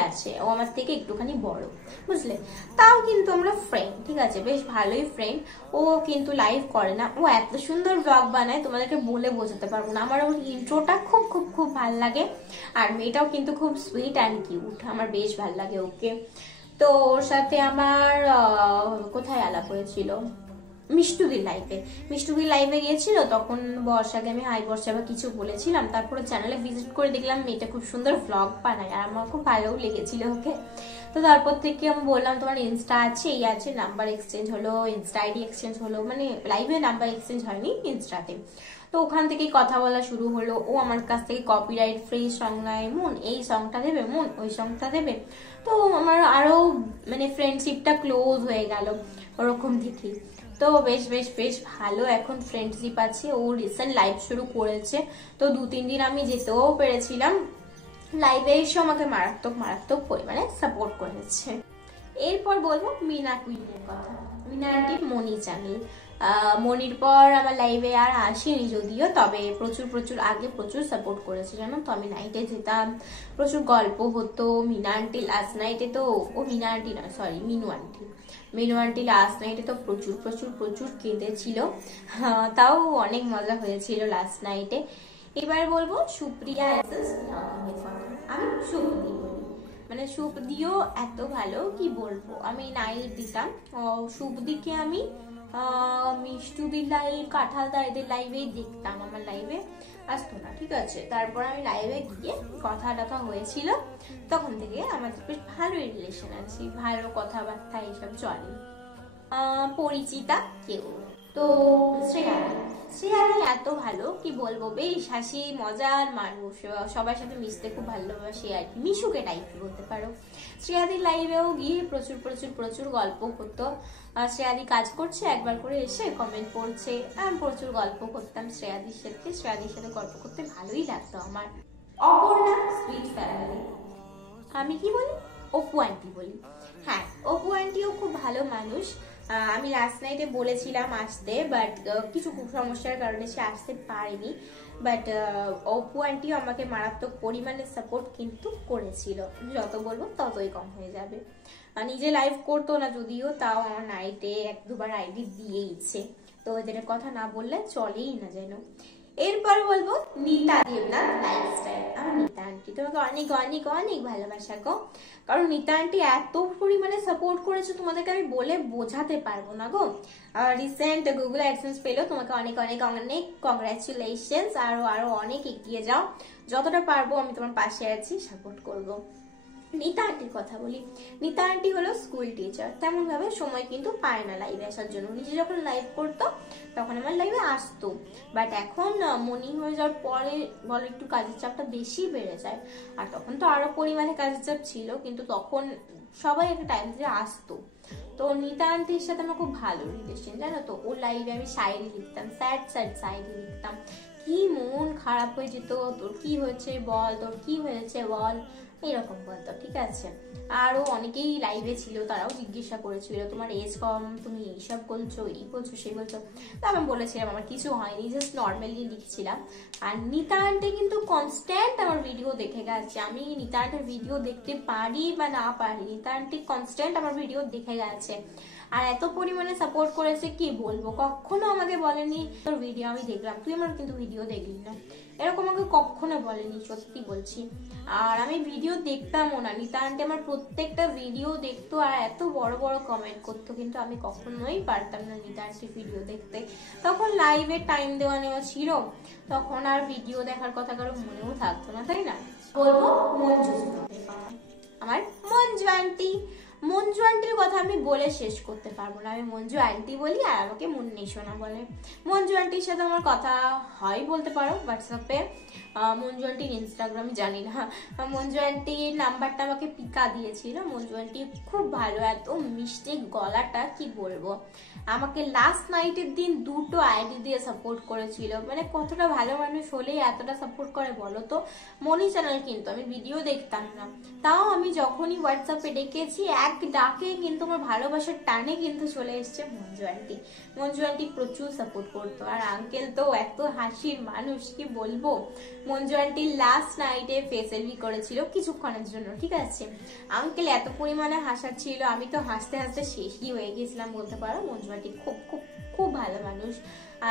আছে, ও আমার থেকে একটুখানি বড়, বুঝলে। তাও কিন্তু আমরা ফ্রেন্ড, ঠিক আছে, বেশ ভালোই ফ্রেন্ড। ও কিন্তু লাইভ করে না, ও এত সুন্দর ব্লগ বানায় তোমাদেরকে বলে বোঝাতে পারবো না। আমার ওর ইন্ট্রোটা খুব খুব খুব ভালো লাগে, আর মেয়েটাও কিন্তু খুব সুইট অ্যান্ড কিউট, আমার বেশ ভালো লাগে ওকে। তো ওর সাথে আমার কোথায় আলাপ হয়েছিল, মিষ্টুদির লাইভে গিয়েছিল, তখন বর্ষাকে আমি হাই বর্ষা বা কিছু বলেছিলাম। তারপরে চ্যানেলে ভিজিট করে দেখলাম মেয়েটা খুব সুন্দর ভ্লগ বানায়, আর আমার খুব ভালোও লেগেছিল ওকে। তো তারপর থেকে আমি বললাম তোমার ইনস্টা আছে, এই আছে, নাম্বার এক্সচেঞ্জ হলো, ইনস্টা আইডি এক্সচেঞ্জ হলো, মানে লাইভে নাম্বার এক্সচেঞ্জ হয়নি, ইনস্টাতে। তো ওখান থেকে কথা বলা শুরু হলো। ও আমার কাছ থেকে কপিরাইট ফ্রি সং নেয়, মন এই সংটা দেবে, মন ওই সংটা দেবে। তো আমার আরো মানে ফ্রেন্ডশিপটা ক্লোজ হয়ে গেল ওরকম থেকেই। তো বেশ বেশ বেশ ভালো এখন ফ্রেন্ডশিপ আছে। ও রিসেন্ট লাইভ শুরু করেছে, তো 2-3 দিন আমি যেতেও পেরেছিলাম। লাইভে এসে আমাকে মারাত্মক পরিমাণে সাপোর্ট করেছে। এরপর বলবো মিনা কুইনের কথা। মিনা আন্টির মনি চ্যানেল। মনির পর আমার লাইভে আর আসেনি যদিও, তবে প্রচুর আগে প্রচুর সাপোর্ট করেছে, জানো তো। আমি নাইটে যেতাম, প্রচুর গল্প হতো। মিনা আন্টি লাস্ট নাইটে তো, ও মিনা আন্টি না সরি মিনু আন্টি লাস্ট নাইটে তো প্রচুর কেঁদেছিল, তাও অনেক মজা হয়েছিল লাস্ট নাইটে। এবার বলবো সুপ্রিয়া এসএস। আমি সুপ্রি বলি, মানে সুপদিও এত ভালো কি বলবো। আমি নাইট দিতাম, সুপদিকে আমি মিষ্টুদির লাইভ, কাঁঠালদা এদের লাইভেই দেখতাম, আমার লাইভে আসতো না, ঠিক আছে। তারপর আমি লাইভে গিয়ে কথা টথা হয়েছিল, তখন থেকে আমাদের বেশ ভালোই রিলেশন আছে, ভালো কথাবার্তা এইসব চলে। পরিচিতা কেউ তো শ্রেয়াদি এত ভালো কি বলবো, বেশ হাসি মজার মানুষ, সবার সাথে মিশতে খুব ভালোবাসে আর কি, মিশুকে টাইপ বলতে পারো। শ্রেয়াদির লাইভেও গিয়ে প্রচুর গল্প হতো। শ্রেয়াদি কাজ করছে, একবার করে এসে কমেন্ট করছে, আমি প্রচুর গল্প করতাম শ্রেয়াদির সাথে গল্প করতে ভালোই লাগতো আমার। অপর্ণা সুইট ফ্যামিলি, আমি কি বলি, অপু আন্টি বলি। হ্যাঁ, অপু আন্টিও খুব ভালো মানুষ। আমি লাস্ট নাইটে বলেছিলাম আসতে, বাট কিছু সমস্যার কারণে সে আসতে পারেনি। বাট অপু আন্টিও আমাকে মারাত্মক পরিমাণে সাপোর্ট কিন্তু করেছিল, যত বলবো ততই কম হয়ে যাবে। নিজে লাইভ করতো না যদিও, তাও আমার নাইটে 1-2 বার আইডি দিয়েইছে, তো এদের কথা না বললে চলেই না যেন। এরপর বলবো নিতা দেবনাথ লাইফস্টাইল। আমার নিতা আন্টি তোমাকে অনেক ভালোবাসা গো, কারণ নিতা আন্টি এত পরিমাণে সাপোর্ট করেছো, তোমাদেরকে আমি বলে বোঝাতে পারবো না গো। রিসেন্ট গুগল অ্যাডসেন্স পেলো, তোমাকে অনেক কংগ্রাচুলেশনস। আরো অনেক এগিয়ে যাও, যতটা পারবো আমি তোমার পাশে আছি, সাপোর্ট করবো। নিতা আন্টির কথা বলি। নিতা আন্টি হলো স্কুল টিচার, তেমন ভাবে সময় কিন্তু পায় না লাইভে আসার জন্য। নিজে যখন লাইভ করতো তখন আমার লাইভে আসতো, বাট এখন মনি হয়ে যাওয়ার পরে বলো একটু কাজের চাপটা বেশি বেড়ে যায়। আর তখন তো আরো পরিমাণে কাজের চাপ ছিল, কিন্তু তখন সবাই একটা টাইম দিয়ে আসতো। তো নিতা আন্টির সাথে আমার খুব ভালো রিলেশন, জানো তো। ও লাইভে আমি শায়রি লিখতাম, স্যাড স্যাড শায়রি লিখতাম। কি মন খারাপ হয়ে যেত, তোর কি হয়েছে বল, তোর কি হয়েছে বল, এরকম বলতো, ঠিক আছে। আরো অনেকেই লাইভে ছিল, তারাও জিজ্ঞাসা করেছিল তোমার এজ কম, তুমি এইসব বলছো, এই বলছো, সেই বলছো। তো আমি বলেছিলাম আমার কিছু হয়নি, জাস্ট নর্মালি লিখছিলাম। আর নিতা আন্টি কিন্তু কনস্ট্যান্ট আমার ভিডিও দেখে গেছে। আমি নিতা আন্টির ভিডিও দেখতে পারি বা না পারি, নিতা আন্টি কনস্ট্যান্ট আমার ভিডিও দেখে গেছে। আর এত পরিমাণে সাপোর্ট করেছে কি বলবো। কখনো আমাকে বলেনি তোর ভিডিও আমি দেখলাম, তুই আমার কিন্তু ভিডিও দেখলি না, এরকম আমাকে কখনো বলেনি, সত্যি বলছি। আর আমি ভিডিও দেখতামও না, নিতা আন্টি আমার প্রত্যেকটা ভিডিও দেখতো আর এত বড় বড় কমেন্ট করতো, কিন্তু আমি কখনোই পারতাম না নিতা আন্টির ভিডিও দেখতে। তখন লাইভে টাইম দেওয়া নেওয়া ছিল, তখন আর ভিডিও দেখার কথা কারো মনেও থাকতো না, তাই না। বলবো মঞ্জু কথা, আমার মঞ্জু আন্টি। মঞ্জু আন্টির কথা আমি বলে শেষ করতে পারবো না। আমি মঞ্জু আন্টি বলি আর আমাকে মুন্নি সোনা বলে। মঞ্জু আন্টির সাথে আমার কথা হয় বলতে পারো হোয়াটসঅ্যাপে। মঞ্জু আন্টির ইনস্টাগ্রাম জানি না। মঞ্জু আন্টির নাম্বারটা আমাকে পিকা দিয়েছিল। মঞ্জু আন্টি খুব ভালো, এত মিষ্টি গলাটা কি বলবো। আমাকে লাস্ট নাইটের দিন 2টো আইডি দিয়ে সাপোর্ট করেছিল। মানে কতটা ভালো মানুষ হলেই এতটা সাপোর্ট করে বলো তো। মনি চ্যানেল কিন্তু আমি ভিডিও দেখতাম না, তাও আমি যখনই হোয়াটসঅ্যাপে ডেকেছি এক ডাকে কিন্তু আমার ভালোবাসার টানে কিন্তু চলে এসছে মঞ্জু আন্টি। মঞ্জু আন্টি প্রচুর সাপোর্ট করতো। আর আঙ্কেল তো এত হাসির মানুষ, কি বলবো। মঞ্জু আন্টি লাস্ট নাইটে ফেস এলভি করেছিল কিছুক্ষণের জন্য, ঠিক আছে। আঙ্কেল এত পরিমাণে হাসার ছিল, আমি তো হাসতে হাসতে শেষই হয়ে গেছিলাম বলতে পারো। মঞ্জু আন্টি খুব খুব খুব ভালো মানুষ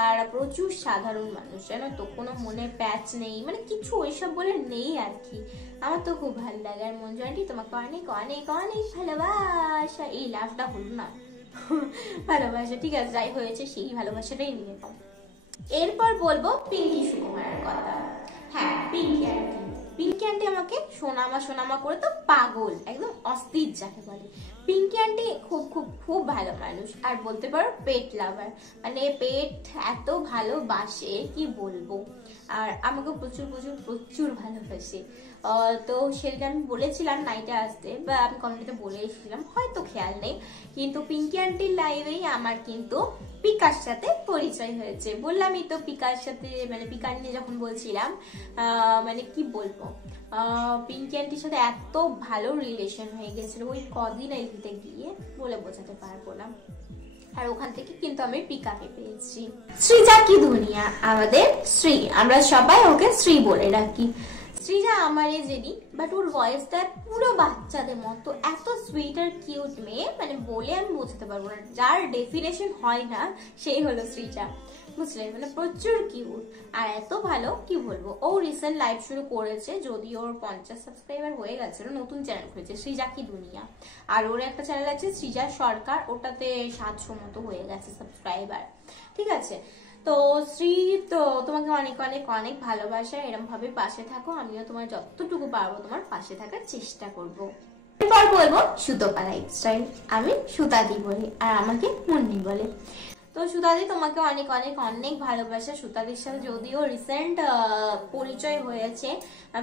আর প্রচুর সাধারণ মানুষ, জানো তো। কোনো মনে প্যাচ নেই, মানে কিছু ওইসব বলে নেই আর কি। আমার তো খুব ভালো লাগে। আর মঞ্জু আন্টি তোমাকে অনেক অনেক অনেক ভালোবাসা। এই লাভটা হলো না ভালোবাসা, ঠিক আছে, যাই হয়েছে সেই ভালোবাসাটাই নিয়ে নাও। এরপর বলবো পিঙ্কি সুকুমারের কথা। হ্যাঁ, পিঙ্কি আন্টি। পিঙ্কি আন্টি আমাকে সোনামা সোনামা করে তো পাগল, একদম অস্থির যাকে বলে। পিঙ্কি আন্টি খুব খুব খুব ভালো মানুষ আর বলতে পারো পেট লাভার। মানে পেট এত ভালোবাসে কি বলবো। আর আমাকে প্রচুর প্রচুর প্রচুর ভালোবাসে। তো সেদিন আমি বলেছিলাম নাইটে আসতে, বা আমি কমেন্টে বলে এসেছিলাম, হয়তো খেয়াল নেই। কিন্তু পিঙ্কি আন্টির লাইভেই আমার কিন্তু পিকার সাথে পরিচয় হয়েছে। বললামই তো পিকার সাথে, মানে পিকার নিয়ে যখন বলছিলাম, মানে কি বলবো, পিঙ্কি আন্টির সাথে এত ভালো রিলেশন হয়ে গেছিল ওই কদিন এলভিতে গিয়ে, বলে বোঝাতে পারবো না। আর ওখান থেকে কিন্তু আমি পিকাকে পেয়েছি। সৃজা কি দুনিয়া, আমাদের শ্রী, আমরা সবাই ওকে শ্রী বলে ডাকি। সৃজা আমার এজেরই, বাট ওর ভয়েসটা পুরো বাচ্চাদের মতো, এত সুইট আর কিউট মেয়ে, মানে বলে আমি বোঝাতে পারবো না। যার ডেফিনেশন হয় না সেই হলো সৃজা, বুঝলে। মানে প্রচুর কিউট আর এত ভালো, কি বলবো। ও রিসেন্ট লাইভ শুরু করেছে, যদি ওর 50 সাবস্ক্রাইবার হয়ে গেছে, নতুন চ্যানেল খুলেছে সৃজা কি দুনিয়া। আর ওর একটা চ্যানেল আছে সৃজা সরকার, ওটাতে 700 মতো হয়ে গেছে সাবস্ক্রাইবার, ঠিক আছে। তো শ্রী, তো তোমাকে অনেক অনেক অনেক ভালোবাসা, এরকম ভাবে পাশে থাকো। আমিও তোমার যতটুকু পারবো তোমার পাশে থাকার চেষ্টা করব। এরপর বলবো সুতপা লাইফস্টাইল। আমি সুতাদি বলি আর আমাকে মুন্নি বলে। তো সুতাদি তোমাকে অনেক অনেক অনেক ভালোবাসা। সুতাদির সাথে যদিও রিসেন্ট পরিচয় হয়েছে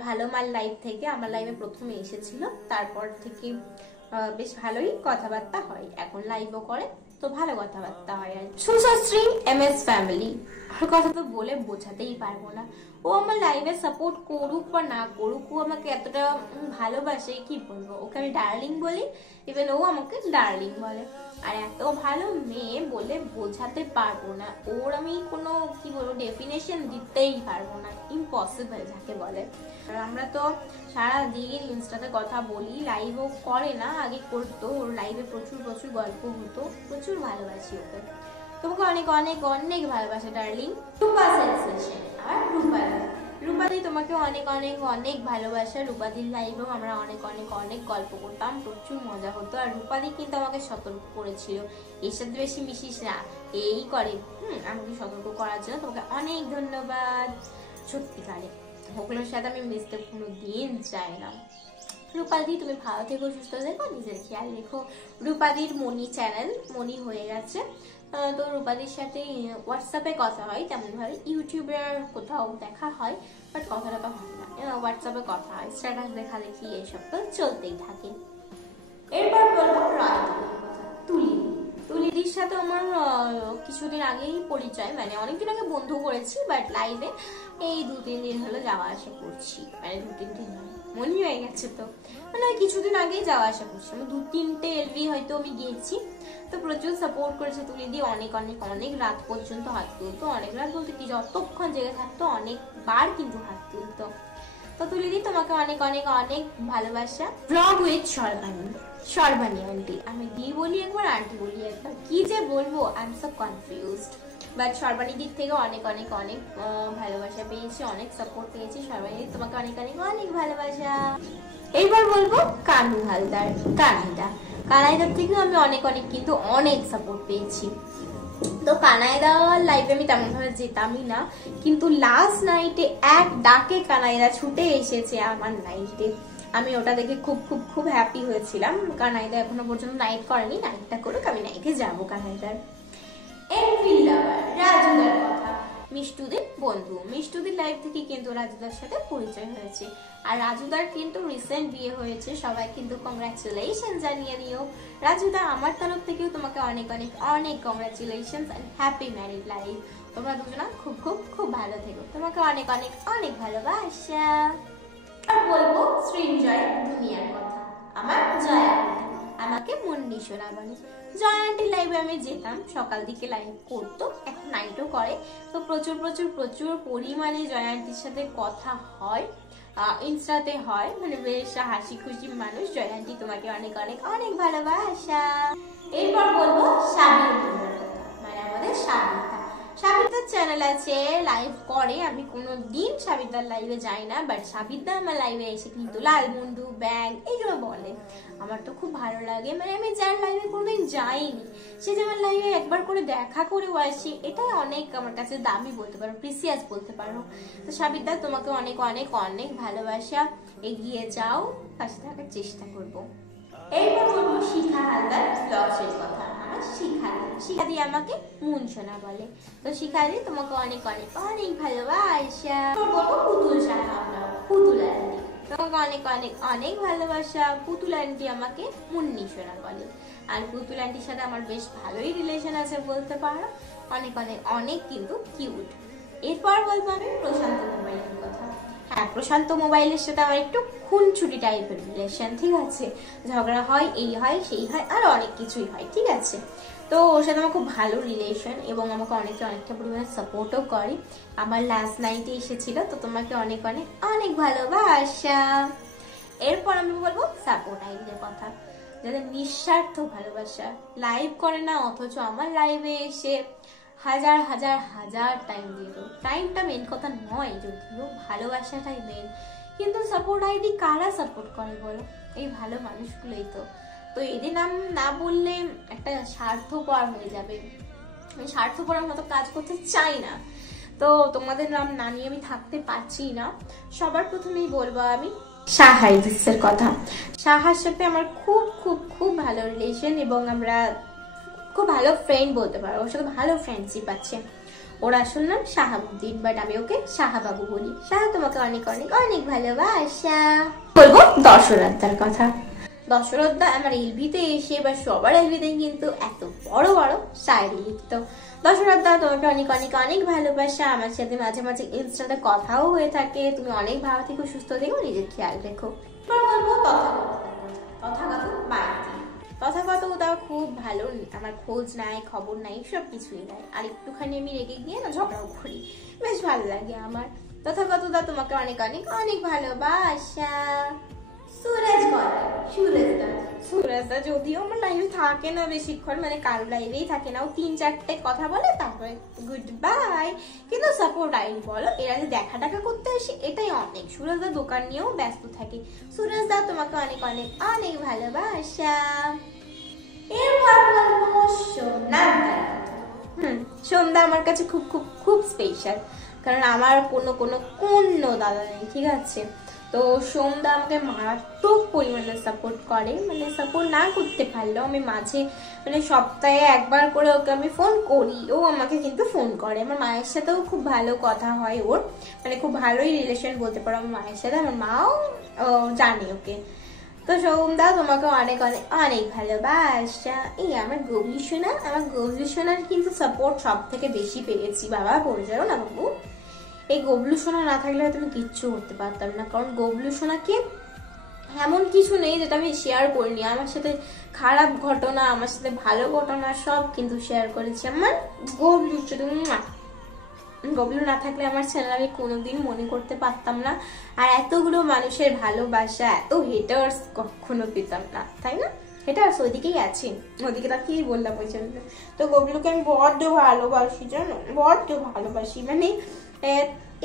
ভালো মাল লাইভ থেকে, আমার লাইভে প্রথমে এসেছিল, তারপর থেকে বেশ ভালোই কথাবার্তা হয়, এখন লাইভও করে, তো ভালো কথাবার্তা হয়। আর সুশ্রী MS ফ্যামিলি, ওর কথা তো বলে বোঝাতেই পারবো না। ও আমার লাইভে সাপোর্ট করুক বা না করুক, ও আমাকে এতটা ভালোবাসে কি বলবো। ওকে আমি ডার্লিং বলি, ইভেন ও আমাকে ডার্লিং বলে। আর এত ভালো মেয়ে বলে বোঝাতে পারবো না। ওর আমি কোনো কি বলবো ডেফিনেশন দিতেই পারবো না, ইম্পসিবল যাকে বলে। আর আমরা তো সারাদিন ইনস্টাতে কথা বলি, লাইভও করে না, আগে করতো। ওর লাইভে প্রচুর প্রচুর গল্প হতো, প্রচুর ভালোবাসি ওকে। তোমাকে অনেক অনেক অনেক ভালোবাসা ডার্লিং। রূপা সেন্সেশন আর রূপাদি তোমাকে অনেক অনেক অনেক ভালোবাসা। রূপাদির লাইভেও আমরা অনেক অনেক অনেক গল্প করতাম, প্রচুর মজা হতো। আর রূপাদি কিন্তু আমাকে সতর্ক করেছিল, এর সাথে বেশি মিশিস না, এই করে আমাকে সতর্ক করার জন্য তোমাকে অনেক ধন্যবাদ। সত্যিকারে ওগুলোর সাথে আমি মিশতে কোনো দিন চাই না। রূপাদি তুমি ভালো থেকো, সুস্থ থেকো, নিজের খেয়াল রেখো। রূপাদির মনি চ্যানেল, মনি হয়ে গেছে। তো রূপাদির সাথে হোয়াটসঅ্যাপে কথা হয়, তেমন ভাবে ইউটিউবে কোথাও দেখা হয়, বাট কথাটা তো হয় না। হোয়াটসঅ্যাপে কথা হয়, স্ট্যাটাস দেখা দেখি, এইসব তো চলতেই থাকে। এরপর বলবো তুলিদির সাথে আমার কিছুদিন আগেই পরিচয়, মানে অনেকদিন আগে বন্ধু করেছি, বাট লাইভে এই 2-3 দিন হলো যাওয়া আসা করছি, মানে 2-3 দিন মনে হয়ে গেছে, তো মানে কিছুদিন আগেই যাওয়া আসা করছি। আমি 2-3টে এলবি হয়তো আমি গিয়েছি। তো প্রচুর সাপোর্ট করেছে তুলিদি, অনেক অনেক অনেক রাত পর্যন্ত হাত তুলতো, অনেক রাত বলতে কি যতক্ষণ জেগে থাকতো অনেকবার কিন্তু হাত তুলতো। তো তুলিদি তোমাকে অনেক অনেক অনেক ভালোবাসা। ব্লগ উইথ সর্বাণী আন্টি, আমি দি বলি একবার, আন্টি বলি একবার, কি যে বলবো, I am so confused. But সর্বাণীর দিক থেকে অনেক অনেক অনেক ভালোবাসা পেয়েছি, অনেক সাপোর্ট পেয়েছি। সর্বাণী তোমাকে অনেক অনেক অনেক ভালোবাসা। এরপর বলবো কানু হালদার, কানাইদার থেকেও আমি অনেক অনেক কিন্তু অনেক সাপোর্ট পেয়েছি। তো কানাইদা লাইভে আমি তেমন ভাবে যেতামই না, কিন্তু লাস্ট নাইটে এক ডাকে কানাইদা ছুটে এসেছে আমার নাইটে। আমি ওটা দেখে খুব খুব খুব হ্যাপি হয়েছিলাম। কানাইদা এখনো পর্যন্ত নাইট করেনি, নাইটটা করুক, আমি নাইটে যাবো কানাইদার। রাজুদার কথা, মিষ্টুদের বন্ধু, মিষ্টুদের লাইভ থেকে কিন্তু রাজুদার সাথে পরিচয় হয়েছে। আর রাজুদার কিন্তু রিসেন্ট বিয়ে হয়েছে, সবাই কিন্তু কংগ্রাচুলেশন জানিয়ে দিও। রাজুদা, আমার তরফ থেকেও তোমাকে অনেক অনেক অনেক congratulation and happy married life. তোমরা দুজনা খুব খুব খুব ভালো থেকো, তোমাকে অনেক অনেক অনেক ভালোবাসা। আর বলবো সৃঞ্জয় দুনিয়ার কথা, আমার জয়া আমাকে মুন্নি সোনা বলে। জয়া আন্টি লাইভে আমি যেতাম, সকাল দিকে লাইভ করতো, এখন নাইটও করে। তো প্রচুর প্রচুর প্রচুর পরিমাণে জয়া আন্টির সাথে কথা হয়, ইনস্টাতে হয়, মানে বেশ হাসি খুশি মানুষ। জয়া আন্টি তোমাকে অনেক অনেক অনেক ভালোবাসা। এরপর বলবো সাবির, মানে আমাদের সাবিরদার চ্যানেল আছে, লাইভ করে। আমি কোনোদিন সাবিরদার লাইভে যাই না, বাট সাবিরদা আমার লাইভে এসে কিন্তু লাল মুন্ডু ব্যাং এইগুলো বলে, আমার তো খুব ভালো লাগে। মানে আমি যার লাইভে কোনোদিন যাইনি, সে যে আমার লাইভে একবার করে দেখা করেও আসি, এটাই অনেক আমার কাছে দামি বলতে পারো, প্রিসিয়াস বলতে পারো। তো সাবিরদা তোমাকে অনেক অনেক অনেক ভালোবাসা, এগিয়ে যাও, পাশে থাকার চেষ্টা করবো। এরপর বলবো শিখা হালদার ব্লগসের কথা। আমার শিখা দিয়ে আমাকে মুন সোনা বলে। তো শিখা দি তোমাকে অনেক অনেক অনেক ভালোবাসা। বলবো পুতুল আন্টি, তোমাকে অনেক অনেক অনেক ভালোবাসা। পুতুল আন্টি আমাকে মুন্নি সোনা বলে। আর পুতুল আন্টির সাথে আমার বেশ ভালোই রিলেশন আছে বলতে পারো, অনেক অনেক অনেক কিন্তু কিউট। এরপর বলবো আমি প্রশান্ত মোবাইলের কথা। হ্যাঁ, প্রশান্ত মোবাইলের সাথে আমার একটু খুনছুটি টাইপের রিলেশন, ঠিক আছে। ঝগড়া হয়, এই হয় সেই হয়, আর অনেক কিছুই হয়, ঠিক আছে। তো ওর সাথে আমার খুব ভালো রিলেশন, এবং আমাকে অনেকটা পরিমাণে সাপোর্টও করে। আমার লাস্ট নাইটে এসেছিল। তো তোমাকে অনেক অনেক অনেক ভালোবাসা। এরপর আমি বলবো সাপোর্ট আইডির কথা, যাদের নিঃস্বার্থ ভালোবাসা, লাইভ করে না অথচ আমার লাইভে এসে হাজার হাজার হাজার টাইম দিয়ে দেবো। টাইমটা মেন কথা নয়, যদিও ভালোবাসাটাই মেন, কিন্তু সাপোর্ট আইডি কারা সাপোর্ট করে বলো? এই ভালো মানুষগুলোই তো। তো এদের নাম না বললে একটা স্বার্থপর হয়ে যাবে, আমি স্বার্থপরের মতো কাজ করতে চাই না। তো তোমাদের নাম না নিয়ে আমি থাকতে পারছি না। সবার প্রথমেই বলবো আমি সাহার কথা। সাহার সাথে আমার খুব খুব খুব ভালো রিলেশন, এবং আমরা খুব ভালো ফ্রেন্ড বলতে পারো, ওর সাথে ভালো ফ্রেন্ডশিপ আছে। ওর আসল নাম শাহাবুদ্দিন, বাট আমি ওকে শাহাবাবু বলি। শাহা, তোমাকে অনেক অনেক অনেক ভালোবাসা। বলবো দশরথদার কথা। দশরথদা আমার এলবিতে এসে বা সবার এলবিতে কিন্তু এত বড় বড় শায়রি লিখতো। দশরথদা, তোমাকে অনেক অনেক অনেক ভালোবাসা। আমার সাথে মাঝে মাঝে ইনস্টাতে কথাও হয়ে থাকে। তুমি অনেক ভালো থেকো, সুস্থ থেকো, নিজের খেয়াল রেখো। বলবো তথাগত ওটা খুব ভালো, আমার খোঁজ নাই, খবর নাই, সব কিছুই দেয়। আর একটুখানি আমি রেগে গিয়ে না ঝগড়াও করি, বেশ ভালো লাগে আমার। তথাগত দা, তোমাকে অনেক অনেক অনেক ভালোবাসা। সুরজদা যদিও আমার লাইভে থাকে না বেশিক্ষণ, মানে কারো লাইভেই থাকে না, ও 3-4টে কথা বলে তারপরে গুড বাই। কিন্তু সাপোর্ট আইডি বলো, এরা যে দেখা করতে আসে এটাই অনেক। সুরজদা দোকান নিয়েও ব্যস্ত থাকে। সুরজদা, তোমাকে অনেক অনেক অনেক ভালোবাসা। এরপর বলবো সন্ধ্যা আমার কাছে খুব খুব খুব স্পেশাল, কারণ আমার কোনো দাদা নেই, ঠিক আছে। তো সোমদা আমাকে মারাত্মক পরিমাণে সাপোর্ট করে, মানে সাপোর্ট না করতে পারলেও আমি মাঝে মানে সপ্তাহে একবার করে ওকে আমি ফোন করি, ও আমাকে কিন্তু ফোন করে। আমার মায়ের সাথেও খুব ভালো কথা হয় ওর, মানে খুব ভালোই রিলেশন বলতে পারো আমার মায়ের সাথে, আমার মাও জানে ওকে। তো সোমদা তোমাকে অনেক অনেক অনেক ভালোবাসা। এই আমার গবলু সোনার কিন্তু সাপোর্ট সব থেকে বেশি পেয়েছি বাবা, পড়ে যাও না বাবু। এই গবলু সোনা না থাকলে হয়তো আমি কিচ্ছু করতে পারতাম না, কারণ গবলু সোনাকে এমন কিছু নেই যেটা আমি শেয়ার করিনি। আমার সাথে খারাপ ঘটনা, আমার সাথে ভালো ঘটনা সব কিন্তু শেয়ার করেছি আমার গবলু। গবলু না থাকলে আমার চ্যানেল আমি কোনোদিন মনে করতে পারতাম না, আর এতগুলো মানুষের ভালোবাসা, এত হেটার্স কখনো পেতাম না, তাই না? হেটার্স ওইদিকেই আছে, ওদিকে তাকিয়েই বললাম ওই জন্য। তো গবলুকে আমি বড্ড ভালোবাসি, জানো, বড্ড ভালোবাসি, মানে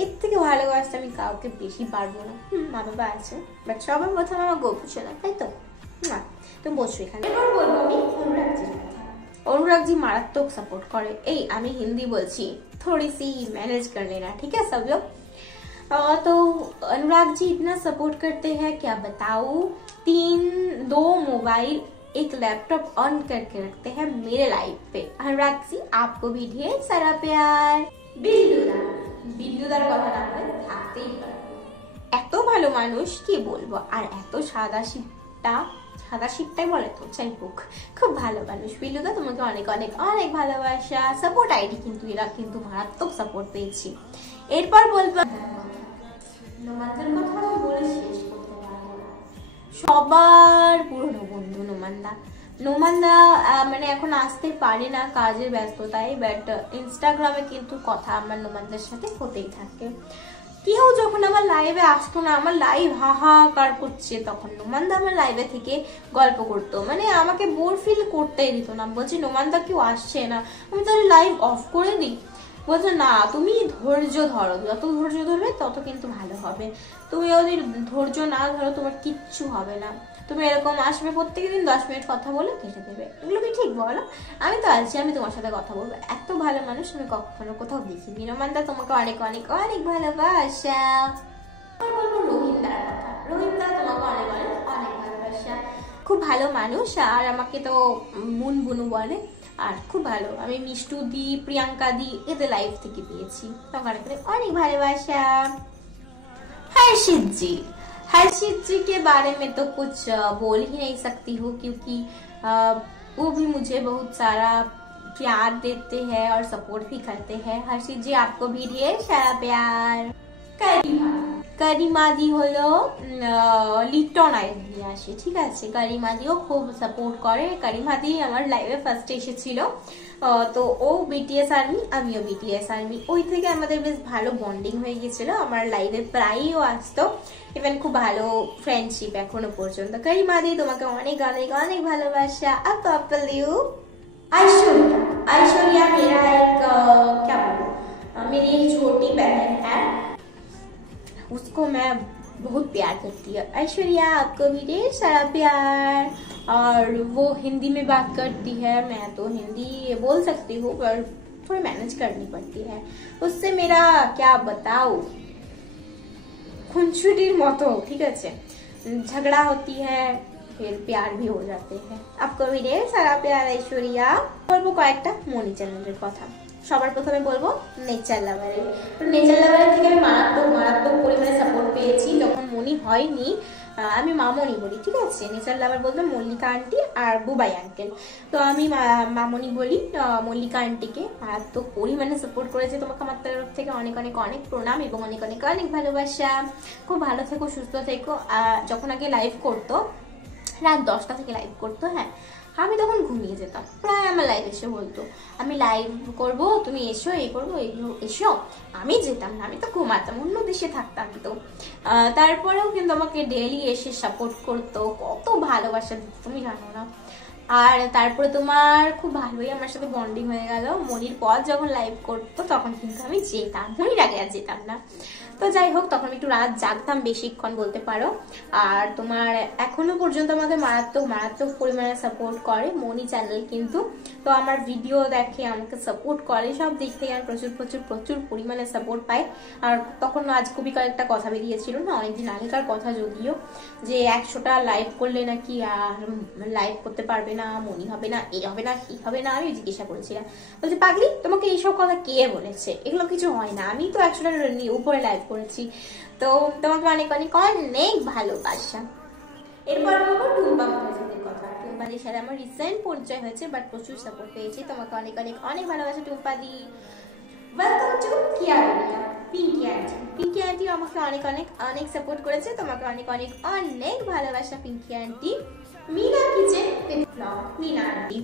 এর থেকে ভালোবাসতে আমি কাউকে বেশি পারবো না। মা বাবা আছে, বাট সবার প্রথমে আমার গবলু ছিল, তাই তো না? তুমি বসো এখানে। এবার বলবো আমি অনুরাগজির কথা। অনুরাগজি মারাত্মक सपोर्ट करे। এই আমি হিন্দি বলছি, थोड़ी सी मैनेज कर लेना, ठीक है सब लोग। तो अनुराग जी इतना सपोर्ट करते हैं क्या बताऊं। 2 मोबाइल 1 लैपटॉप ऑन करके रखते हैं मेरे लाइफ पे। अनुराग जी आपको भी ढेर सारा प्यार। বিল্লুদার কথা না বলে থাকতেই পারে, এত ভালো মানুষ কি বলবো, আর এত সাদা শিপটাই বলে তো, যাই হোক খুব ভালো মানুষ বিল্লুদা। তোমাকে অনেক অনেক অনেক ভালোবাসা। সাপোর্ট আইডি কিন্তু এরা কিন্তু মারাত্মক সাপোর্ট পেয়েছি। এরপর বলবো নোমানদার কথা আমি বলে শেষ করতে পারবো না। সবার পুরনো বন্ধু নোমানদা মানে এখন আসতে পারে না কাজের ব্যস্ততায়, বাট ইনস্টাগ্রামে কিন্তু কথা আমার নোমানদার সাথে হতেই থাকে। কেউ যখন আমার লাইভে আসতো না, আমার লাইভ হাহাকার করছে, তখন নোমানদা আমার লাইভে থেকে গল্প করতো, মানে আমাকে বোর ফিল করতেই দিত না। বলছি নোমানদা কেউ আসছে না, আমি তাহলে লাইভ অফ করে দিই। বলছো না তুমি ধৈর্য ধরো, যত ধৈর্য ধরবে তত কিন্তু ভালো হবে। তুমি যদি ধৈর্য না ধরো তোমার কিচ্ছু হবে না। তুমি এরকম আসবে প্রত্যেকদিন 10 মিনিট কথা বলে কেটে দেবে, এগুলো কি ঠিক বলো? আমি তো আছি, আমি তোমার সাথে কথা বলবো। এত ভালো মানুষ আমি কখনো কোথাও দেখিনি। নোমানদা তোমাকে অনেক অনেক অনেক ভালোবাসা। বলবো রোহিনদার কথা। রোহিনদা তোমাকে অনেক অনেক অনেক ভালোবাসা, খুব ভালো মানুষ, আর আমাকে তো মুনবুনু বলে, আর খুব ভালো। আমি মিষ্টু দি, প্রিয়াঙ্কা দি এদের লাইফ থেকে পেয়েছি, তোমাকে অনেক ভালোবাসা। हर्षित जी के बारे में तो कुछ बोल ही नहीं सकती हूँ, क्योंकि वो भी मुझे बहुत सारा प्यार देते हैं और सपोर्ट भी करते हैं। हर्षित जी आपको भी ढेर सारा प्यार। करिमा दी হলো লিটন আইডি নিয়ে আসে, ঠিক আছে। করিমা দিও খুব সাপোর্ট করে। করিমা দি আমার লাইভে ফার্স্ট এসেছিল, তো ও বিটিএস আর্মি, আমিও বিটিএস আর্মি, ওই থেকে আমাদের বেশ ভালো বন্ডিং হয়ে গেছিল। আমার লাইভে প্রায়ই ও আসতো, ইভেন খুব ভালো ফ্রেন্ডশিপ এখনো পর্যন্ত। করিমা দি তোমাকে অনেক অনেক অনেক ভালোবাসা। আপ আপলিউ। ऐश्वर्या मेरा एक क्या बोलूं, मेरी एक छोटी बहन है, उसको मैं बहुत प्यार करती है। ऐश्वर्या आपको भी ढेर सारा प्यार। और वो हिंदी में बात करती है, मैं तो हिंदी बोल सकती हूँ पर थोड़ी मैनेज करनी पड़ती है। उससे मेरा क्या बताओ, खुनसुटिर मतो, ठीक है, झगड़ा होती है फिर प्यार भी हो जाते हैं। आपको भी ढेर सारा प्यार ऐश्वर्या। বলবো কয়েকটা মনি চ্যানেলের কথা। সবার প্রথমে বলবো নেচার লাভারের। তো নেচার লাভারের থেকে আমি মারাত্মক পরিমাণে সাপোর্ট পেয়েছি। যখন মনি হয়নি, আমি মামনি বলি, ঠিক আছে। নেচার লাভার বলতে মল্লিকা আন্টি আর বুবাই আঙ্কেল, তো আমি মামনি বলি মল্লিকা আন্টিকে। মারাত্মক পরিমাণে সাপোর্ট করেছে, তোমাকে আমার তরফ থেকে অনেক অনেক অনেক প্রণাম এবং অনেক অনেক অনেক ভালোবাসা। খুব ভালো থেকো, সুস্থ থেকো। যখন আগে লাইভ করতো, রাত 10টা থেকে লাইভ করতো, হ্যাঁ, আমি তখন ঘুমিয়ে যেতাম। প্রায় আমার লাইভ এসে বলতো আমি লাইভ করব, তুমি এসো, এই করবো, এইগুলো এসো। আমি যেতাম না, আমি তো ঘুমাতাম, অন্য দেশে থাকতাম তো। তারপরেও কিন্তু আমাকে ডেইলি এসে সাপোর্ট করতো, কত ভালোবাসা দিত তুমি জানো না। আর তারপরে তোমার খুব ভালোই আমার সাথে বন্ডিং হয়ে গেল। মনির পর যখন লাইভ করতো তখন কিন্তু আমি যেতাম, মনির আগে আর যেতাম না। তো যাই হোক, তখন একটু রাত জাগতাম বেশিক্ষণ বলতে পারো। আর তোমার এখনো পর্যন্ত আমাকে মারাত্মক মারাত্মক পরিমাণে সাপোর্ট করে মনি চ্যানেল কিন্তু। তো আমার ভিডিও দেখে, আমাকে সাপোর্ট করে, সব দিক থেকে আমি প্রচুর প্রচুর প্রচুর পরিমাণে সাপোর্ট পাই। আর তখন আজ খুবই কয়েকটা কথা বেরিয়েছিল না, অনেকদিন আগেকার কথা যদিও, যে 100টা লাইভ করলে নাকি আর লাইভ করতে পারবে না, মনি হবে না, এই হবে না, কি হবে না। আমি জিজ্ঞাসা করেছিলাম, বলছি পাগলি তোমাকে এইসব কথা কে বলেছে, এগুলো কিছু হয় না, আমি তো 100টার উপরে লাইভ করেছি। তো তোমাকে অনেক অনেক অনেক ভালোবাসা। এরপর বলবো টুম্পা মহাজনের কথা। টুম্পাদির সাথে আমার রিসেন্ট পরিচয় হয়েছে, বাট প্রচুর সাপোর্ট পেয়েছি। তোমাকে অনেক অনেক অনেক ভালোবাসা টুম্পাদি। ওয়েলকাম টু কিয়ারিয়া পিঙ্কি আন্টি। পিঙ্কি আন্টি আমাকে অনেক অনেক অনেক সাপোর্ট করেছে, তোমাকে অনেক অনেক অনেক ভালোবাসা Pinky aunty. Mina kitchen with blog, Mina aunty.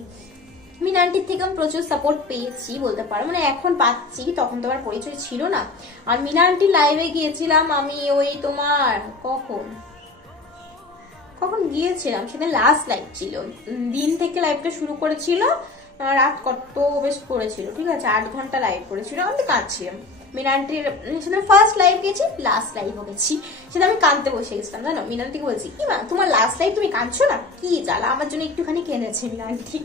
Mina আন্টির থেকে আমি প্রচুর সাপোর্ট পেয়েছি বলতে পারো, মানে এখন পাচ্ছি, তখন তো আমার পরিচয় ছিল না। আর মিনা আন্টি লাইভে গিয়েছিলাম আমি, ওই তোমার কখন গিয়েছিলাম, সেটা লাস্ট লাইভ ছিল, দিন থেকে লাইভটা শুরু করেছিল, রাত কত বেশ করেছিল, ঠিক আছে 8 ঘন্টা লাইভ করেছিল। আমি কাঁদছিলাম। মিনান্টির সেটা ফার্স্ট লাইভ গেছি, লাস্ট লাইভও গেছি, সেটা আমি কাঁদতে বসে গেছিলাম জানো। মিনান্টিকে বলছি, কি মা তোমার লাস্ট লাইভ তুমি কাঁদছো না, কি জ্বালা, আমার জন্য একটুখানি কেঁদেছে মিনান্টি।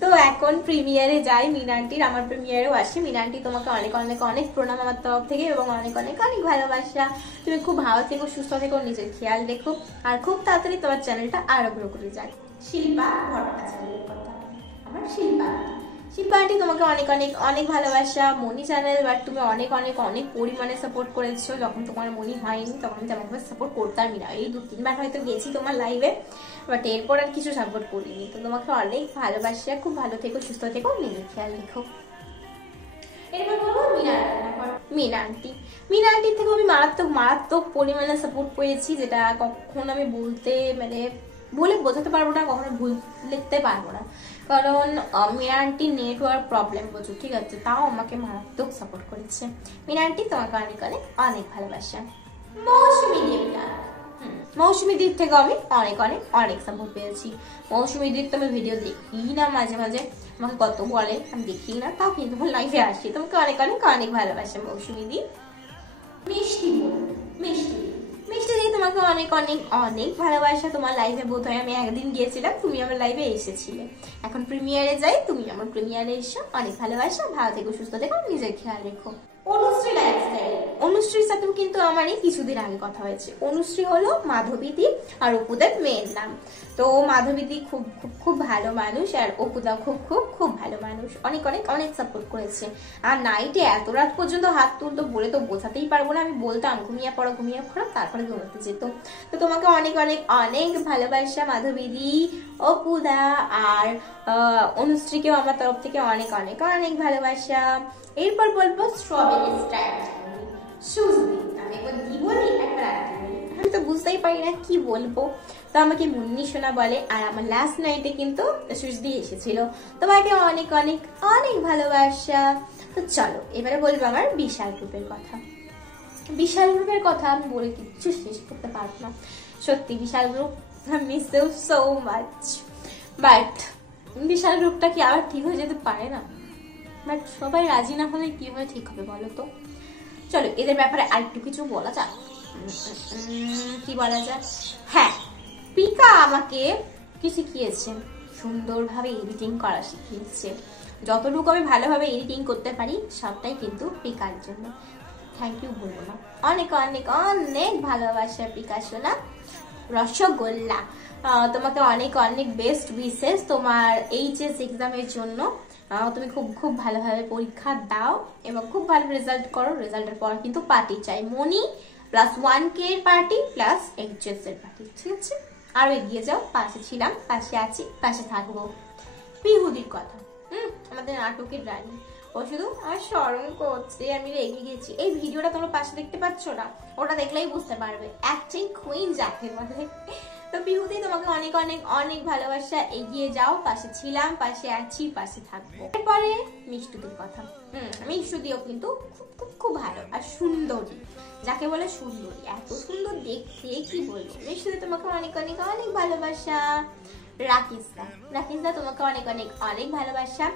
তো এখন প্রিমিয়ারে যাই মিনান্টির, আমার প্রিমিয়ারেও আসে। মিনান্টি তোমাকে অনেক অনেক অনেক প্রণাম আমার তরফ থেকে, এবং অনেক অনেক অনেক ভালোবাসা। তুমি খুব ভালো থেকো, সুস্থ থেকো, নিজের খেয়াল রেখো, আর খুব তাড়াতাড়ি তোমার চ্যানেলটা আরো গ্রো করে যায়। শিল্পা ভট্টাচার্যের কথা, আমার শিল্পা আন্টি তোমাকে অনেক অনেক অনেক ভালোবাসা। মনি চ্যানেল, বাট তুমি অনেক অনেক অনেক পরিমাণে সাপোর্ট করেছো। যখন তোমার মনি হয়নি তখন আমি তেমন সাপোর্ট করতামই না, এই 2-3 বার হয়তো গেছি তোমার লাইভে, বাট এরপর আর কিছু সাপোর্ট করিনি। তো তোমাকে অনেক ভালোবাসা, খুব ভালো থেকো, সুস্থ থেকো, নিজের খেয়াল রেখো। এরপর বলবো মিনা আন্টি। মিনা আন্টির থেকে আমি মারাত্মক মারাত্মক পরিমাণে সাপোর্ট পেয়েছি, যেটা কখন আমি বলতে মানে বলে বোঝাতে পারবো না, কখনো ভুল লিখতে পারবো না, কারণ মিনা আন্টির নেটওয়ার্ক প্রবলেম প্রচুর, ঠিক আছে, তাও আমাকে মারাত্মক সাপোর্ট করেছে। মিনা আন্টি তোমাকে অনেক অনেক অনেক ভালোবাসা। মৌসুমী দেবটা, মৌসুমী দিক থেকে আমি অনেক অনেক অনেক সাপোর্ট পেয়েছি। মৌসুমী দিক তো আমি ভিডিও দেখি না, মাঝে মাঝে আমাকে কত বলে, আমি দেখি না, তাও কিন্তু আমার লাইফে আসি। তোমাকে অনেক অনেক অনেক ভালোবাসা মৌসুমী দি। মিষ্টি মিষ্টি দি তোমাকে অনেক অনেক অনেক ভালোবাসা। তোমার লাইভে বোধ হয় আমি একদিন গিয়েছিলাম, তুমি আমার লাইভে এসেছিলে। এখন প্রিমিয়ারে যাই, তুমি আমার প্রিমিয়ারে এসো। অনেক ভালোবাসা, ভালো থেকো, সুস্থ থেকো, নিজের খেয়াল রেখো। অনুশ্রী লাইফস্টাইল, অনুশ্রীর সাথেও কিন্তু আমারই কিছুদিন আগে কথা হয়েছে। অনুশ্রী হলো মাধবীদি আর অপুদের মেয়ের নাম। তো মাধবীদি খুব খুব খুব ভালো মানুষ, আর অপুদাও খুব খুব খুব ভালো মানুষ, অনেক অনেক অনেক সাপোর্ট করেছে। আর নাইটে এত রাত পর্যন্ত হাত তুলতো বলে তো বোঝাতেই পারবো না, আমি বলতাম ঘুমিয়ে পড়ো, তারপরে ঘুমোতে যেত। তো তোমাকে অনেক অনেক অনেক ভালোবাসা মাধবীদি, অপুদা আর অনুশ্রীকেও আমার তরফ থেকে অনেক অনেক অনেক ভালোবাসা। এরপর বলবো স্ট্রবেরি স্টাইল সুজদি, আমি একবার দি বলি একবার আরেকটি বলি, আমি তো বুঝতেই পারি না কি বলবো, তো আমাকে মুন্নি সোনা বলে। আর আমার লাস্ট নাইটে কিন্তু সুজদি এসেছিল। তোমাকে অনেক অনেক অনেক ভালোবাসা। তো চলো এবারে বলবো আমার বিশাল গ্রুপের কথা। বিশাল গ্রুপের কথা আমি বলে কিচ্ছু শেষ করতে পারবো না, সত্যি বিশাল group miss you so much, but বিশাল গ্রুপটা কি আবার ঠিক হয়ে যেতে পারে না? বাট সবাই রাজি না হলে কিভাবে ঠিক হবে বলো তো? চলো এদের ব্যাপারে আরেকটু কিছু বলা যাক। কি বলা যায়, হ্যাঁ পিকা আমাকে কি শিখিয়েছে, সুন্দরভাবে এডিটিং করা শিখিয়েছে। যতটুকু আমি ভালোভাবে এডিটিং করতে পারি সবটাই কিন্তু পিকার জন্য। থ্যাংক ইউ বলবো না, অনেক অনেক অনেক ভালোবাসা পিকা সোনা। রসগোল্লা, তোমাকে অনেক অনেক বেস্ট উইশেস তোমার এইচএস এক্সামের জন্য। তুমি খুব খুব ভালোভাবে পরীক্ষা দাও এবং খুব ভালো রেজাল্ট করো। রেজাল্টের পর কিন্তু পার্টি চাই, মনি প্লাস 1K এর পার্টি প্লাস এইচএস এর পার্টি, ঠিক আছে? আরো এগিয়ে যাও, পাশে ছিলাম, পাশে আছি, পাশে থাকবো। পিহুদির কথা, আমাদের নাটকের রানী, ও শুধু আমার শরম করছে, আমি রেগে গেছি। এই ভিডিওটা তোমরা পাশে দেখতে পাচ্ছ না, ওটা দেখলেই বুঝতে পারবে অ্যাক্টিং কুইন যাকে বলে। তো পিহুদি তোমাকে অনেক অনেক অনেক ভালোবাসা, এগিয়ে যাও, পাশে ছিলাম, পাশে আছি, পাশে থাকবো। এরপরে মিষ্টুদির কথা, মিষ্টুদিও কিন্তু খুব খুব খুব ভালো আর সুন্দরী, যাকে বলে সুন্দরী, এত সুন্দর দেখতে কি বলবো। মিষ্টুদি তোমাকে অনেক অনেক অনেক ভালোবাসা। রাকেশ দা তোমাকে অনেক অনেক অনেক ভালোবাসা,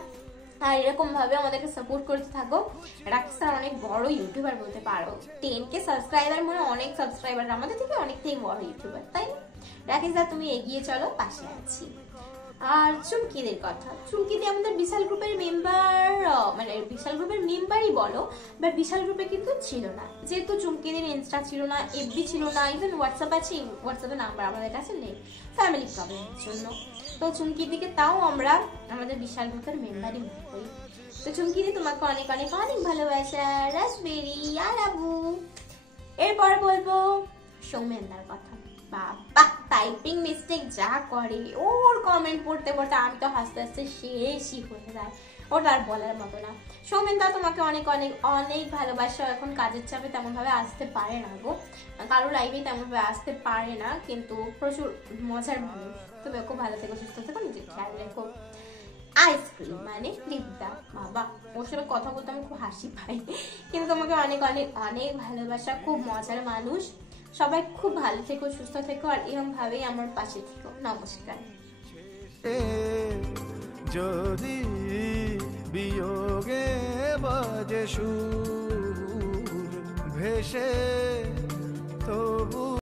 আর এরকম ভাবে আমাদেরকে সাপোর্ট করতে থাকো। রাকেশ স্যার অনেক বড় ইউটিউবার বলতে পারো, 10K সাবস্ক্রাইবার মানে অনেক সাবস্ক্রাইবার, আমাদের থেকে অনেক থেকে বড় ইউটিউবার, তাই না? রাকেশ দা তুমি এগিয়ে চলো, পাশে আছি। আর চুমকিদের কথা, চুমকিদি আমাদের বিশাল গ্রুপের মেম্বার, মানে বিশাল গ্রুপের মেম্বারই বলো, বাট বিশাল গ্রুপে কিন্তু ছিল না, যেহেতু চুমকিদের ইনস্টা ছিল না, এফবি ছিল না, ইভেন হোয়াটসঅ্যাপ আছে, হোয়াটসঅ্যাপের নাম্বার আমাদের কাছে নেই ফ্যামিলি প্রবলেমের জন্য। তো চুমকিদিকে তাও আমরা আমাদের বিশাল গ্রুপের মেম্বারই মনে করি। তো চুমকিদি তোমাকে অনেক অনেক অনেক ভালোবাসা রাসবেরি আর আবু। এরপর বলবো সৌমেনদার কথা। বাবা টাইপিং মিস্টেক যা করে, ওর কমেন্ট পড়তে পড়তে আমি তো হাসতে হাসতে শেষই হয়ে যায়, ওটা আর বলার মতো না। সৌমেনদা তোমাকে অনেক অনেক অনেক ভালোবাসা, এখন কাজের চাপে তেমন ভাবে আসতে পারে না গো, কারো লাইভে তেমন ভাবে আসতে পারে না, কিন্তু প্রচুর মজার মানুষ। তুমি খুব ভালো থেকো, সুস্থ থেকো, নিজের খেয়াল রেখো। আইসক্রিম মানে লিপদা, বাবা ওর সাথে কথা বলতে আমি খুব হাসি পাই, কিন্তু তোমাকে অনেক অনেক অনেক ভালোবাসা, খুব মজার মানুষ। সবাই খুব ভালো থেকো, সুস্থ থেকো, আর এরকম ভাবেই আমার পাশে থেকো। নমস্কার। যদি বিয়োগে বাজে সুর ভেসে তবু